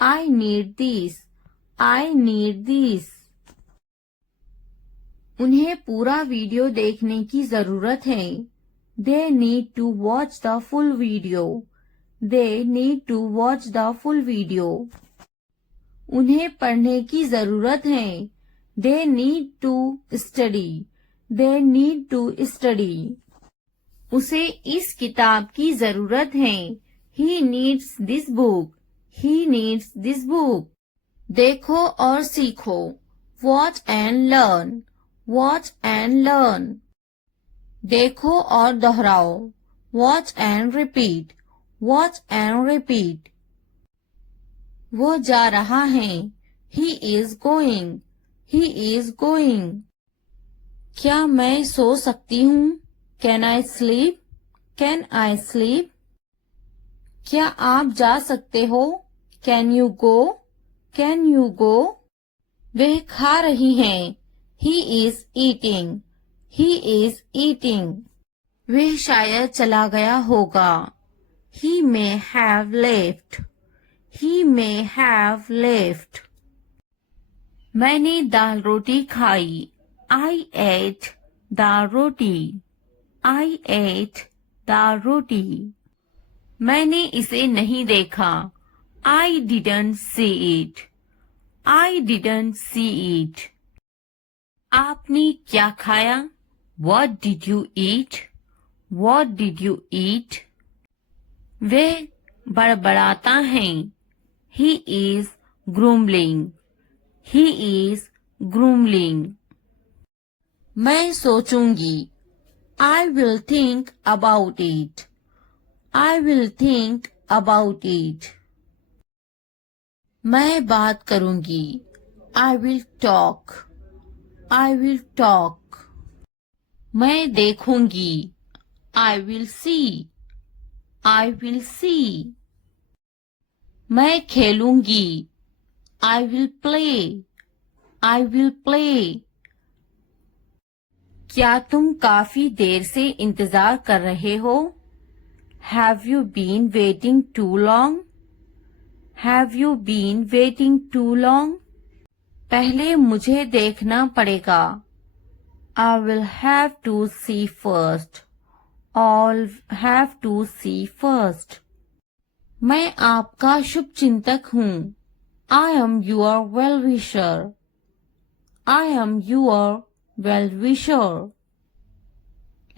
I need this. I need this. उन्हें पूरा वीडियो देखने की जरूरत है. They need to watch the full video. They need to watch the full video. उन्हें पढ़ने की जरूरत है. They need to study. They need to study. उसे इस किताब की जरूरत है. He needs this book. He needs this book. देखो और सीखो. Watch and learn. Watch and learn. देखो और दोहराओ. Watch and repeat. Watch and repeat. वो जा रहा है. He is going. He is going. क्या मैं सो सकती हूँ? Can I sleep? Can I sleep? क्या आप जा सकते हो? Can you go? Can you go? वह खा रही हैं. He is eating. He is eating. वह शायद चला गया होगा. He may have left. He may have left. मैंने दाल रोटी खाई. I ate dal roti. I ate dal roti. मैंने इसे नहीं देखा. I didn't see it. I didn't see it. आपने क्या खाया? What did you eat? What did you eat? वह बड़बड़ाता है. He is grumbling. He is grumbling. मैं सोचूंगी. I will think about it. I will think about it. मैं बात करूंगी. I will talk. I will talk. मैं देखूंगी. I will see. I will see. मैं खेलूंगी. I will play. I will play. क्या तुम काफी देर से इंतजार कर रहे हो? Have you been waiting too long? Have you been waiting too long? पहले मुझे देखना पड़ेगा. I will have to see first. I'll have to see first. मैं आपका शुभ चिंतक हूँ. I am your well-wisher. I am your well-wisher.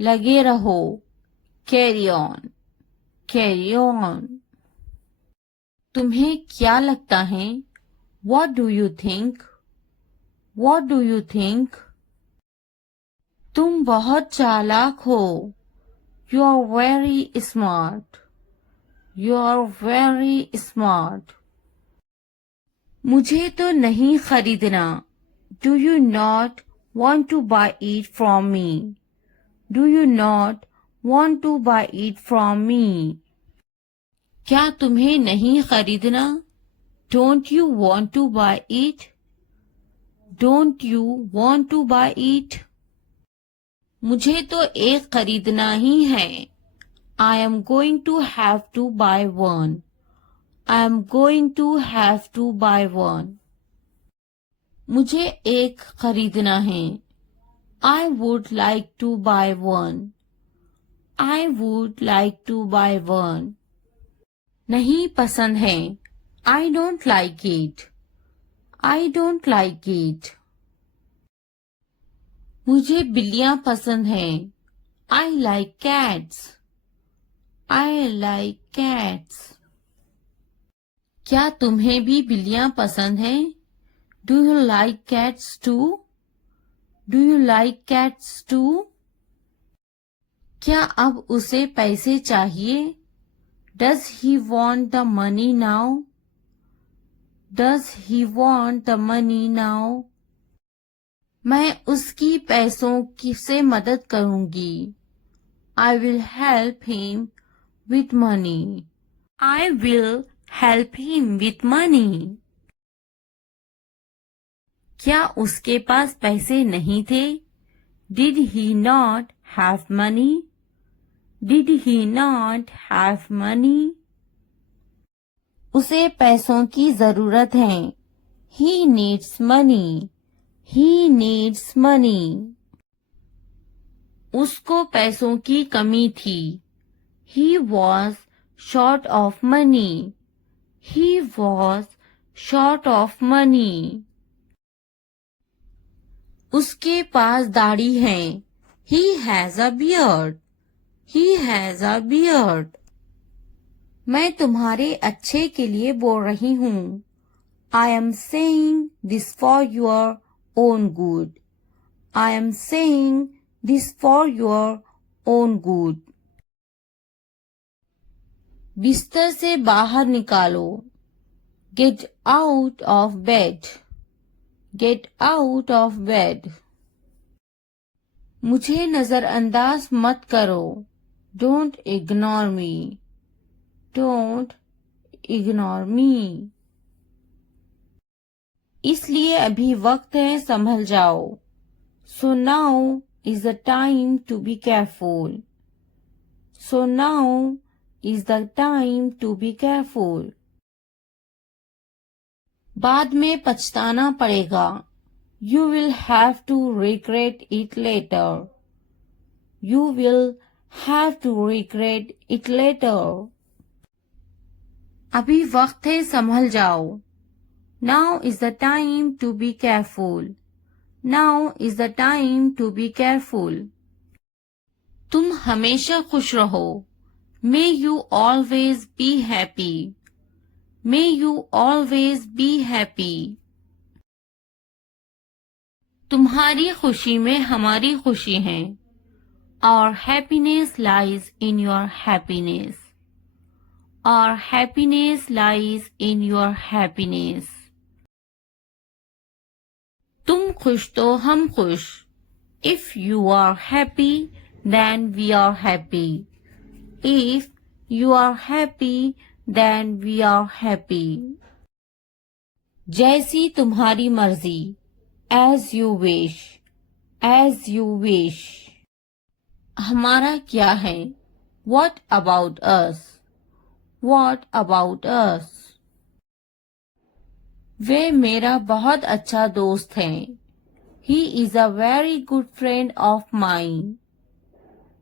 लगे रहो. Carry on. Carry on. तुम्हें क्या लगता है? What do you think? What do you think? तुम बहुत चालाक हो. You are very smart. You are very smart. मुझे तो नहीं खरीदना. Do you not want to buy it from me? Do you not want to buy it from me? क्या तुम्हें नहीं खरीदना? Don't you want to buy it? Don't you want to buy it? मुझे तो एक खरीदना ही है. I am going to have to buy one. I am going to have to buy one. मुझे एक खरीदना है. I would like to buy one. I would like to buy one. नहीं पसंद है. I don't like it. I don't like it. मुझे बिल्लियाँ पसंद हैं. I like cats. I like cats. क्या तुम्हें भी बिल्लियाँ पसंद हैं? Do you like cats too? Do you like cats too? क्या अब उसे पैसे चाहिए? Does he want the money now? Does he want the money now? मैं उसकी पैसों की से मदद करूंगी. I will help him with money. I will help him with money. क्या उसके पास पैसे नहीं थे? Did he not have money? Did he not have money? उसे पैसों की जरूरत है. He needs money. He needs money. उसको पैसों की कमी थी. He was short of money. He was short of money. उसके पास दाढ़ी है. He has a beard. He has a beard. मैं तुम्हारे अच्छे के लिए बोल रही हूँ. I am saying this for your own good. I am saying this for your own good. बिस्तर से बाहर निकालो. Get out of bed. Get out of bed. मुझे नजरअंदाज मत करो. Don't ignore me. Don't ignore me. इसलिए अभी वक्त है संभल जाओ. So now is the time to be careful. So now is the time to be careful. बाद में पछताना पड़ेगा. You will have to regret it later. You will have to regret it later. अभी वक्त है संभल जाओ. Now is the time to be careful. Now is the time to be careful. तुम हमेशा खुश रहो. May you always be happy. May you always be happy. तुम्हारी खुशी में हमारी खुशी है. Our happiness lies in your happiness. Our happiness lies in your happiness. तुम खुश तो हम खुश. If you are happy, then we are happy. If you are happy, then we are happy. जैसी तुम्हारी मर्जी. As you wish. As you wish. हमारा क्या है? What about us? What about us? वे मेरा बहुत अच्छा दोस्त है. He is a very good friend of mine.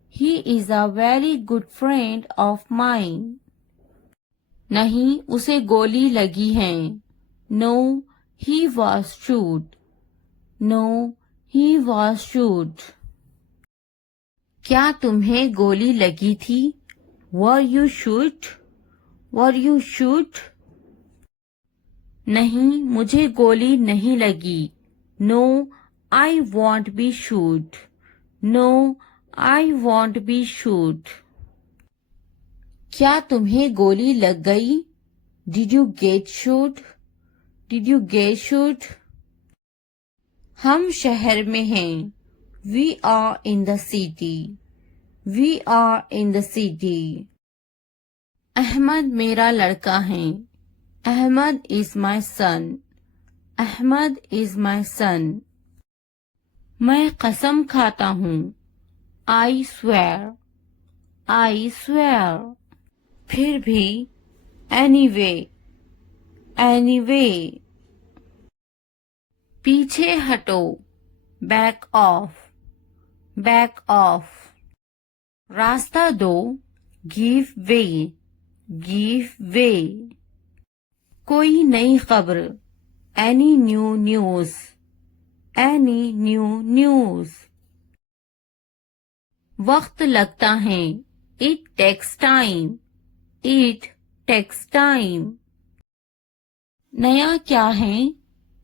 He is a very good friend of mine. नहीं, उसे गोली लगी है. No, he was shot. No, he was shot. क्या तुम्हें गोली लगी थी? Were you shot? Were you shot? नहीं, मुझे गोली नहीं लगी. No, I won't be shot. No, I won't be shot. क्या तुम्हें गोली लग गई? Did you get shot? Did you get shot? हम शहर में हैं. We are in the city. We are in the city. Ahmad मेरा लड़का है. Ahmad is my son. Ahmad is my son. मैं कसम खाता हूँ. I swear. I swear. फिर भी. Anyway. Anyway. पीछे हटो. Back off. Back off. रास्ता दो. Give way. Give way. कोई नई खबर. Any new news. Any new news. वक्त लगता है. It takes time. It takes time. नया क्या है?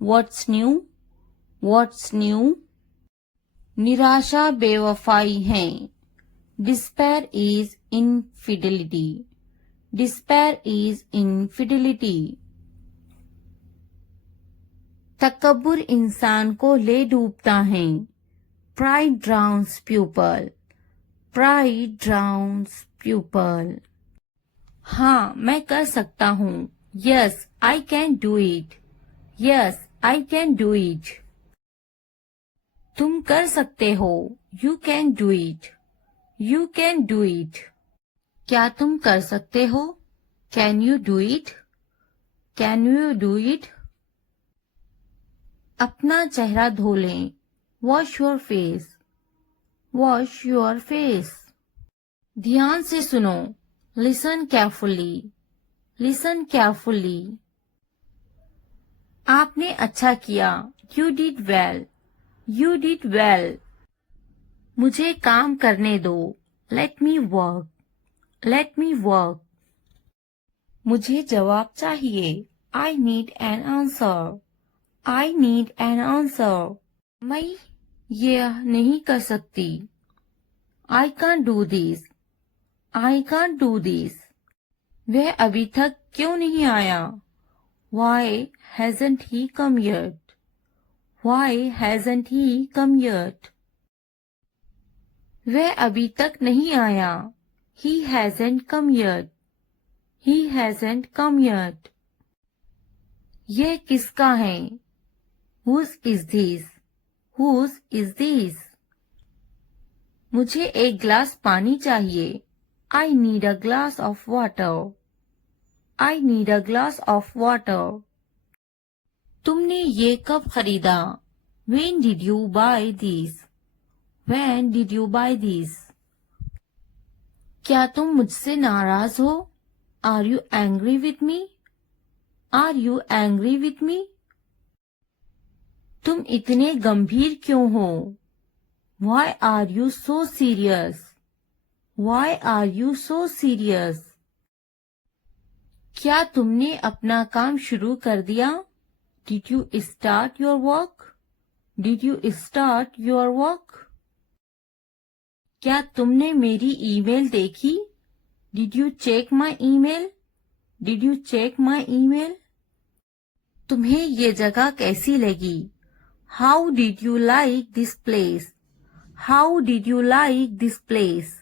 What's new? What's new? निराशा बेवफाई है. Despair is infidelity. Despair is infidelity. तकब्बुर इंसान को ले डूबता है. Pride drowns pupil. Pride drowns pupil. हाँ, मैं कर सकता हूँ. Yes, I can do it. Yes, I can do it. तुम कर सकते हो. You can do it. You can do it. क्या तुम कर सकते हो? Can you do it? Can you do it? अपना चेहरा धो लें. Wash your face. Wash your face. ध्यान से सुनो. Listen carefully. Listen carefully. आपने अच्छा किया. You did well. You did well. मुझे काम करने दो. Let me work. Let me work. मुझे जवाब चाहिए. I need an answer. I need an answer. मैं यह नहीं कर सकती. I can't do this. I can't do this. वह अभी तक क्यों नहीं आया? Why hasn't he come yet? Why hasn't he come yet? वह अभी तक नहीं आया. He hasn't come yet. He hasn't come yet. यह किसका है? Whose is this? Whose is this? मुझे एक गिलास पानी चाहिए. I need a glass of water. I need a glass of water. तुमने ये कब खरीदा? When did you buy this? When did you buy this? क्या तुम मुझसे नाराज हो? Are you angry with me? Are you angry with me? तुम इतने गंभीर क्यों हो? Why are you so serious? Why are you so serious? क्या तुमने अपना काम शुरू कर दिया? Did you start your work? Did you start your work? क्या तुमने मेरी ईमेल देखी? Did you check my email? Did you check my email? तुम्हें ये जगह कैसी लगी? How did you like this place? How did you like this place?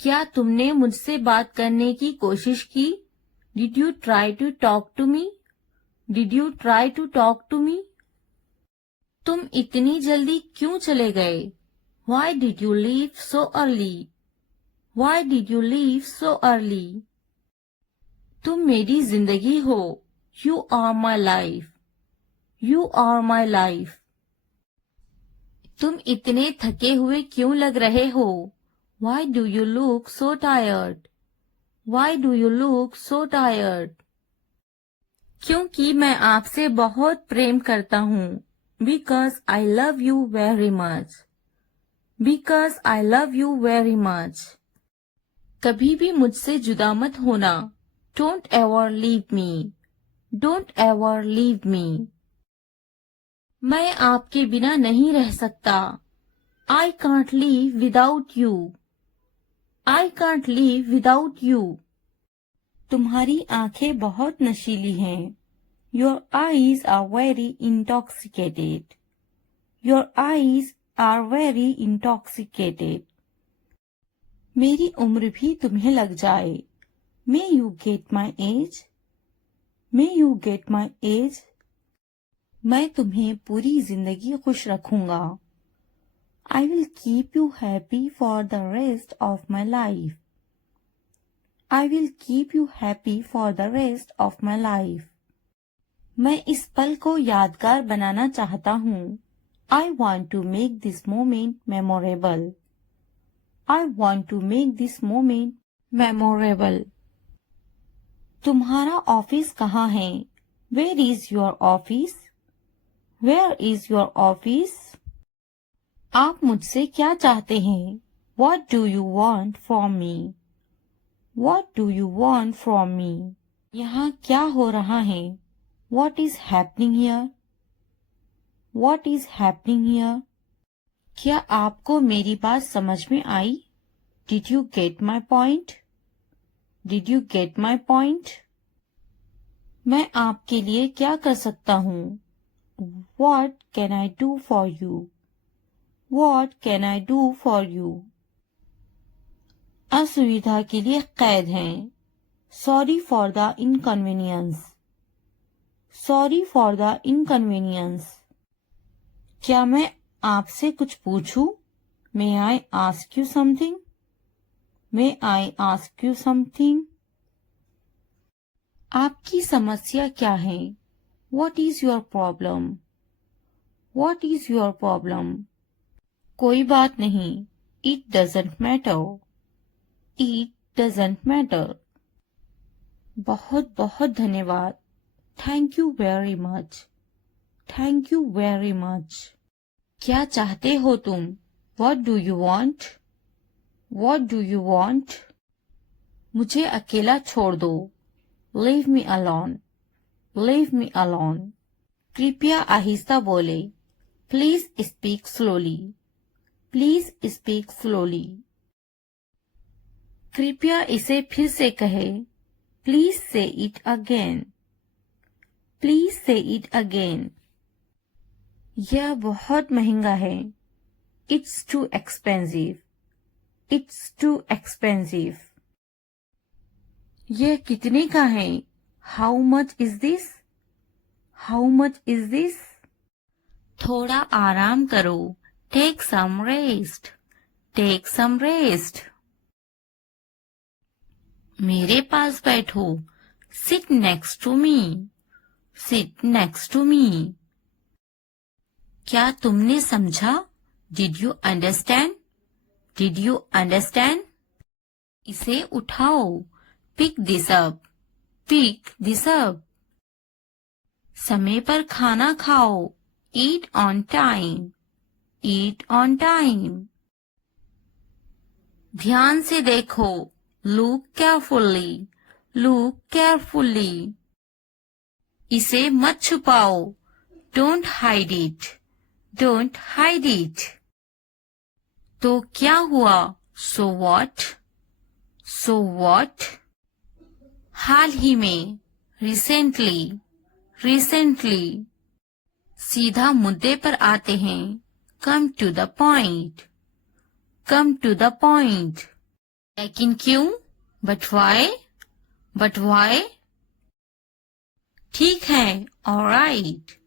क्या तुमने मुझसे बात करने की कोशिश की? Did you try to talk to me? Did you try to talk to me? तुम इतनी जल्दी क्यों चले गए? Why did you leave so early? Why did you leave so early? तुम मेरी जिंदगी हो. You are my life. You are my life. तुम इतने थके हुए क्यों लग रहे हो? Why do you look so tired? Why do you look so tired? क्योंकि मैं आपसे बहुत प्रेम करता हूँ. Because I love you very much. Because I love you very much. कभी भी मुझसे जुदा मत होना. Don't ever leave me. Don't ever leave me. मैं आपके बिना नहीं रह सकता. I can't live without you. I can't live without you. तुम्हारी आंखें बहुत नशीली हैं. Your eyes are very intoxicated. Your eyes are very intoxicated. मेरी उम्र भी तुम्हें लग जाए. May you get my age? May you get my age? मैं तुम्हें पूरी जिंदगी खुश रखूंगा. I will keep you happy for the rest of my life. I will keep you happy for the rest of my life. मैं इस पल को यादगार बनाना चाहता हूँ. I want to make this moment memorable. I want to make this moment memorable. तुम्हारा office कहाँ है? Where is your office? Where is your office? आप मुझसे क्या चाहते हैं? What do you want from me? What do you want from me? यहाँ क्या हो रहा है? What is happening here? What is happening here? क्या आपको मेरी बात समझ में आई? Did you get my point? Did you get my point? मैं आपके लिए क्या कर सकता हूँ? What can I do for you? What can I do for you? असुविधा के लिए कैद हैं. Sorry for the inconvenience. Sorry for the inconvenience. क्या मैं आपसे कुछ पूछूं? May I ask you something? May I ask you something? आपकी समस्या क्या है? What is your problem? What is your problem? कोई बात नहीं. It doesn't matter. It doesn't matter. बहुत बहुत धन्यवाद. Thank you very much. Thank you very much. क्या चाहते हो तुम? What do you want? What do you want? मुझे अकेला छोड़ दो. Leave me alone. Leave me alone. कृपया आहिस्ता बोले. Please speak slowly. Please speak slowly. कृपया इसे फिर से कहे. Please say it again. Please say it again. यह बहुत महंगा है. It's too expensive. It's too expensive. यह कितने का है? How much is this? How much is this? थोड़ा आराम करो. Take some rest. Take some rest. मेरे पास बैठो। Sit next to me. Sit next to me. क्या तुमने समझा? Did you understand? Did you understand? इसे उठाओ। Pick this up. Pick this up. समय पर खाना खाओ। Eat on time. Eat on time. ध्यान से देखो। Look carefully. Look carefully. इसे मत छुपाओ। Don't hide it. Don't hide it. तो क्या हुआ? So what? So what? हाल ही में। रिसेंटली। रिसेंटली। सीधा मुद्दे पर आते हैं। Come to the point. Come to the point. लेकिन क्यों? But why? But why? ठीक है। ऑलराइट।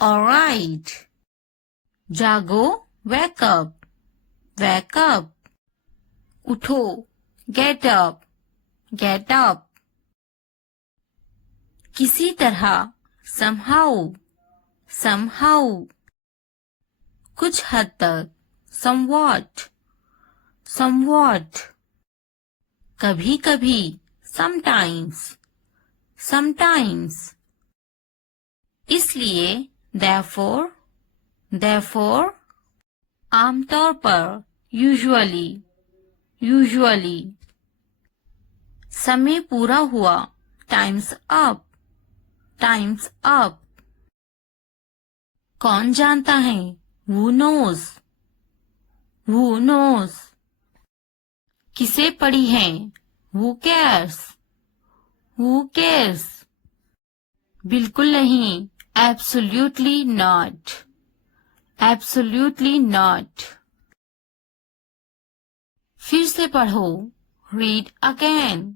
ऑलराइट। जागो। Wake up. Wake up. उठो। Get up. Get up. किसी तरह। somehow। somehow। कुछ हद तक। somewhat। somewhat। कभी कभी। sometimes। sometimes। इसलिए। therefore। therefore। आमतौर पर। usually। usually। समय पूरा हुआ। Times up. Times up. कौन जानता है? Who knows? Who knows? किसे पड़ी है? Who cares? Who cares? बिल्कुल नहीं। Absolutely not। Absolutely not। फिर से पढ़ो। Read again।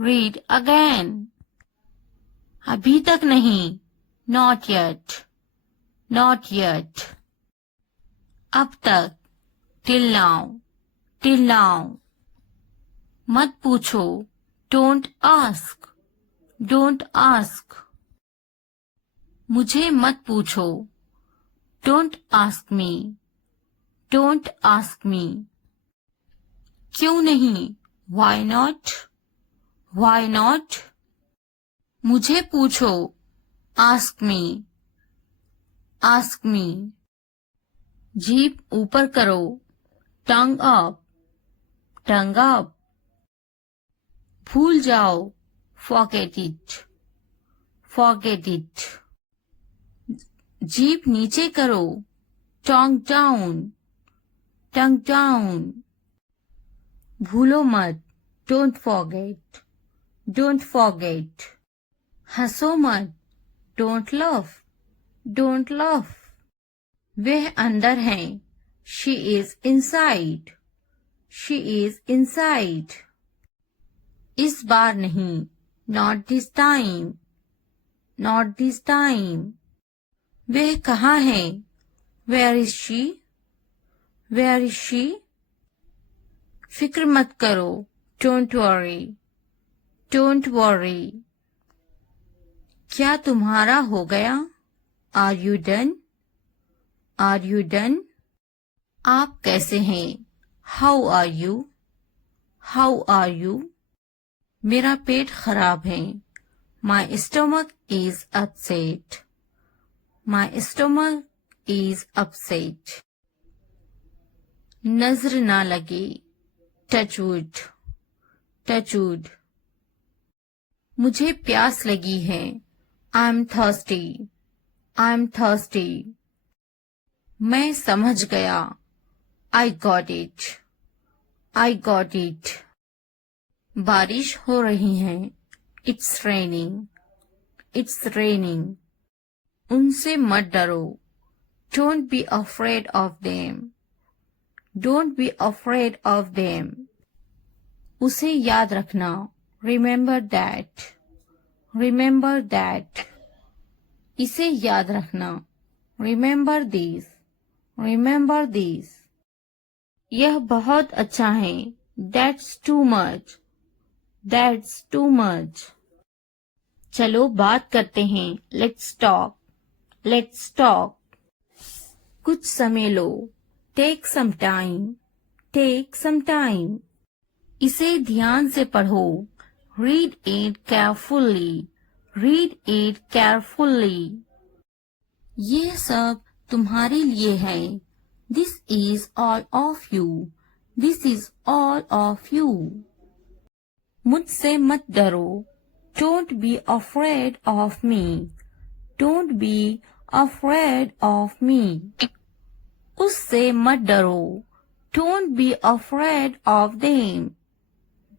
Read again। अभी तक नहीं। Not yet। Not yet। अब तक। Till now। Till now। मत पूछो। Don't ask। Don't ask। मुझे मत पूछो। Don't ask me। Don't ask me। क्यों नहीं? Why not? Why not? मुझे पूछो। Ask me। Ask me। जीभ ऊपर करो। Tongue up। Tongue up। भूल जाओ। Forget it। Forget it। जीभ नीचे करो। Tongue down। Tongue down। भूलो मत। Don't forget। Don't forget। हंसो मत। Don't laugh। Don't laugh। वह अंदर है। She is inside। She is inside। इस बार नहीं। Not this time। Not this time। वह कहाँ है? Where is she? Where is she? फिक्र मत करो। Don't worry। Don't worry। क्या तुम्हारा हो गया? Are you done? Are you done? आप कैसे हैं? How are you? How are you? मेरा पेट खराब है। My stomach is upset। My stomach is upset। नजर ना लगे। Touch wood। Touch wood। मुझे प्यास लगी है। I'm thirsty। I'm thirsty। मैं समझ गया। I got it। I got it। बारिश हो रही है। It's raining। It's raining। उनसे मत डरो। Don't be afraid of them। Don't be afraid of them। उसे याद रखना। Remember that। Remember that। इसे याद रखना। Remember this। Remember this। यह बहुत अच्छा है। That's too much। That's too much. चलो बात करते हैं. Let's talk. Let's talk. कुछ समय लो. Take some time. Take some time. इसे ध्यान से पढ़ो. Read it carefully. Read it carefully. ये सब तुम्हारे लिए है. This is all of you. This is all of you. मुझसे मत डरो. Don't be afraid of me. Don't be afraid of me. उससे मत डरो. Don't be afraid of them.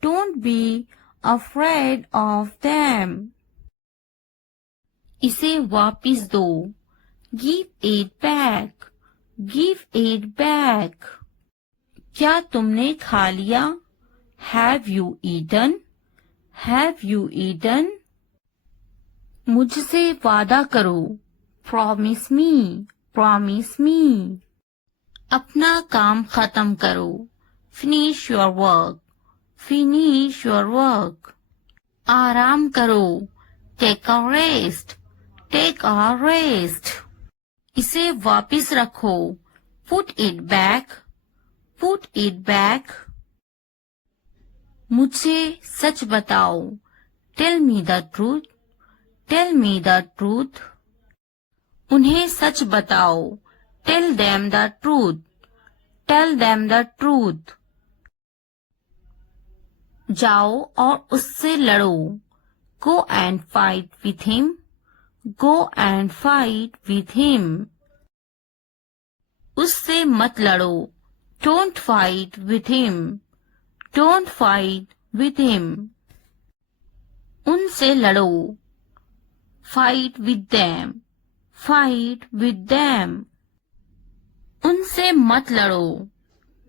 Don't be afraid of them. इसे वापिस दो. Give it back. Give it back. क्या तुमने खा लिया? Have you eaten? Have you eaten? मुझसे वादा करो. Promise me. Promise me. अपना काम खत्म करो. Finish your work. Finish your work. आराम करो. Take a rest. Take a rest. इसे वापिस रखो. Put it back. Put it back. मुझे सच बताओ. Tell me the truth. Tell me the truth. उन्हें सच बताओ. Tell them the truth. Tell them the truth. जाओ और उससे लड़ो. Go and fight with him. Go and fight with him. उससे मत लड़ो. Don't fight with him. Don't fight with him. उनसे लड़ो. Fight with them. Fight with them. उनसे मत लड़ो.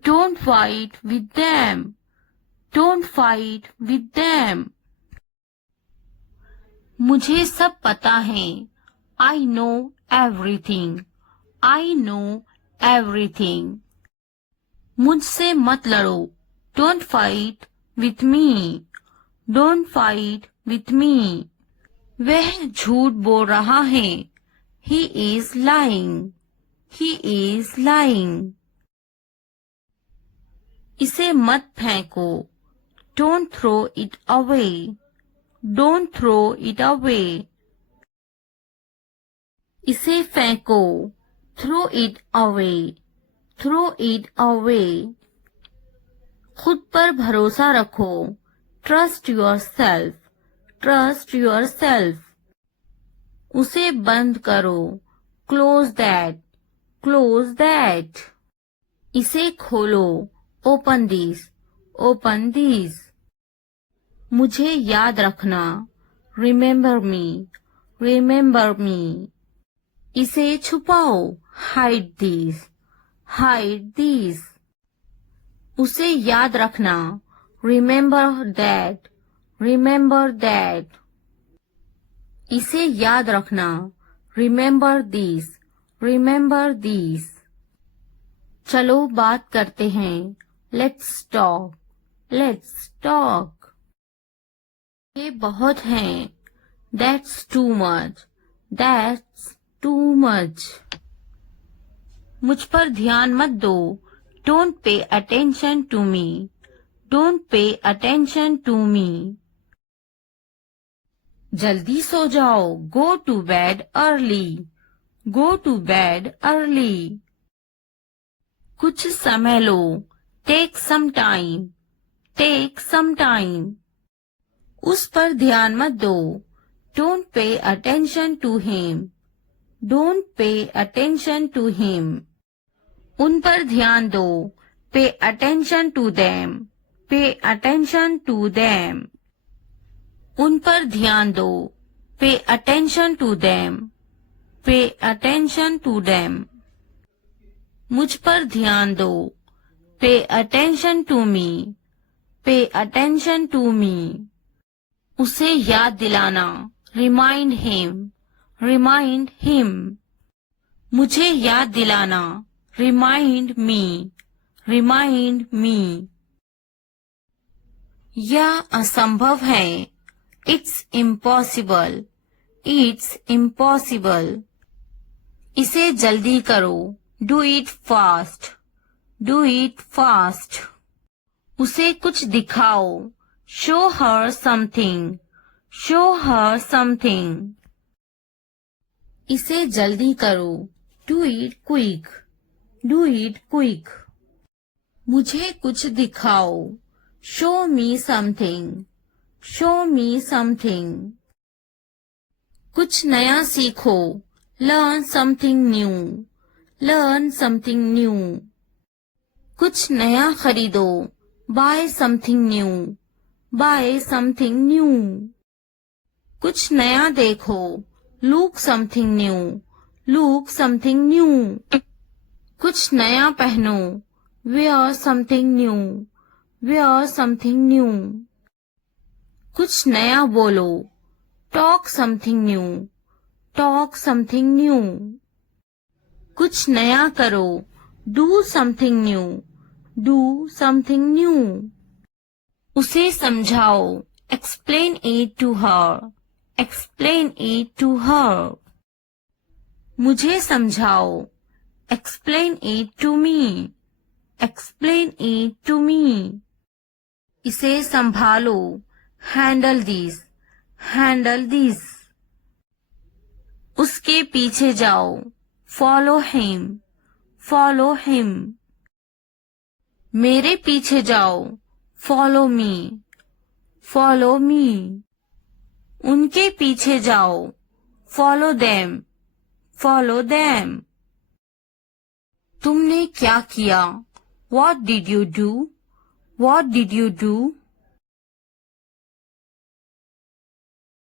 Don't fight with them. Don't fight with them. मुझे सब पता है. I know everything. I know everything. मुझसे मत लड़ो. Don't fight with me. Don't fight with me. वह झूठ बोल रहा है. He is lying. He is lying. इसे मत फेंको. Don't throw it away. Don't throw it away. इसे फेंको. Throw it away. Throw it away. खुद पर भरोसा रखो. Trust yourself. Trust yourself. उसे बंद करो. Close that. Close that. इसे खोलो. Open this. Open this. मुझे याद रखना. Remember me. Remember me. इसे छुपाओ. Hide this. Hide this. उसे याद रखना. Remember that. Remember that. इसे याद रखना. Remember this. Remember this. चलो बात करते हैं. Let's talk. Let's talk. ये बहुत हैं. That's too much. That's too much. मुझ पर ध्यान मत दो. Don't pay attention to me. Don't pay attention to me. जल्दी सो जाओ. Go to bed early. Go to bed early. कुछ समय लो. Take some time. Take some time. उस पर ध्यान मत दो. Don't pay attention to him. Don't pay attention to him. उन पर ध्यान दो. Pay attention to them. Pay attention to them. उन पर ध्यान दो. Pay attention to them. Pay attention to them. मुझ पर ध्यान दो. Pay attention to me. Pay attention to me. उसे याद दिलाना. Remind him. Remind him. मुझे याद दिलाना. Remind me. Remind me. यह असंभव है। It's impossible. It's impossible. इसे जल्दी करो। Do it fast. Do it fast. उसे कुछ दिखाओ। Show her something. Show her something. इसे जल्दी करो। Do it quick. Do it quick. मुझे कुछ दिखाओ। Show me something. Show me something. कुछ नया सीखो। Learn something new. Learn something new. कुछ नया खरीदो। Buy something new. Buy something new. कुछ नया देखो। Look something new. Look something new. कुछ नया पहनो। Wear something new. Wear something new. कुछ नया बोलो। Talk something new. Talk something new. कुछ नया करो। Do something new. Do something new. उसे समझाओ। Explain it to her. Explain it to her. मुझे समझाओ। Explain it to me. Explain it to me. इसे संभालो। Handle this. Handle this. उसके पीछे जाओ। Follow him. Follow him. मेरे पीछे जाओ। Follow me. Follow me. उनके पीछे जाओ। Follow them. Follow them. तुमने क्या किया? What did you do? What did you do?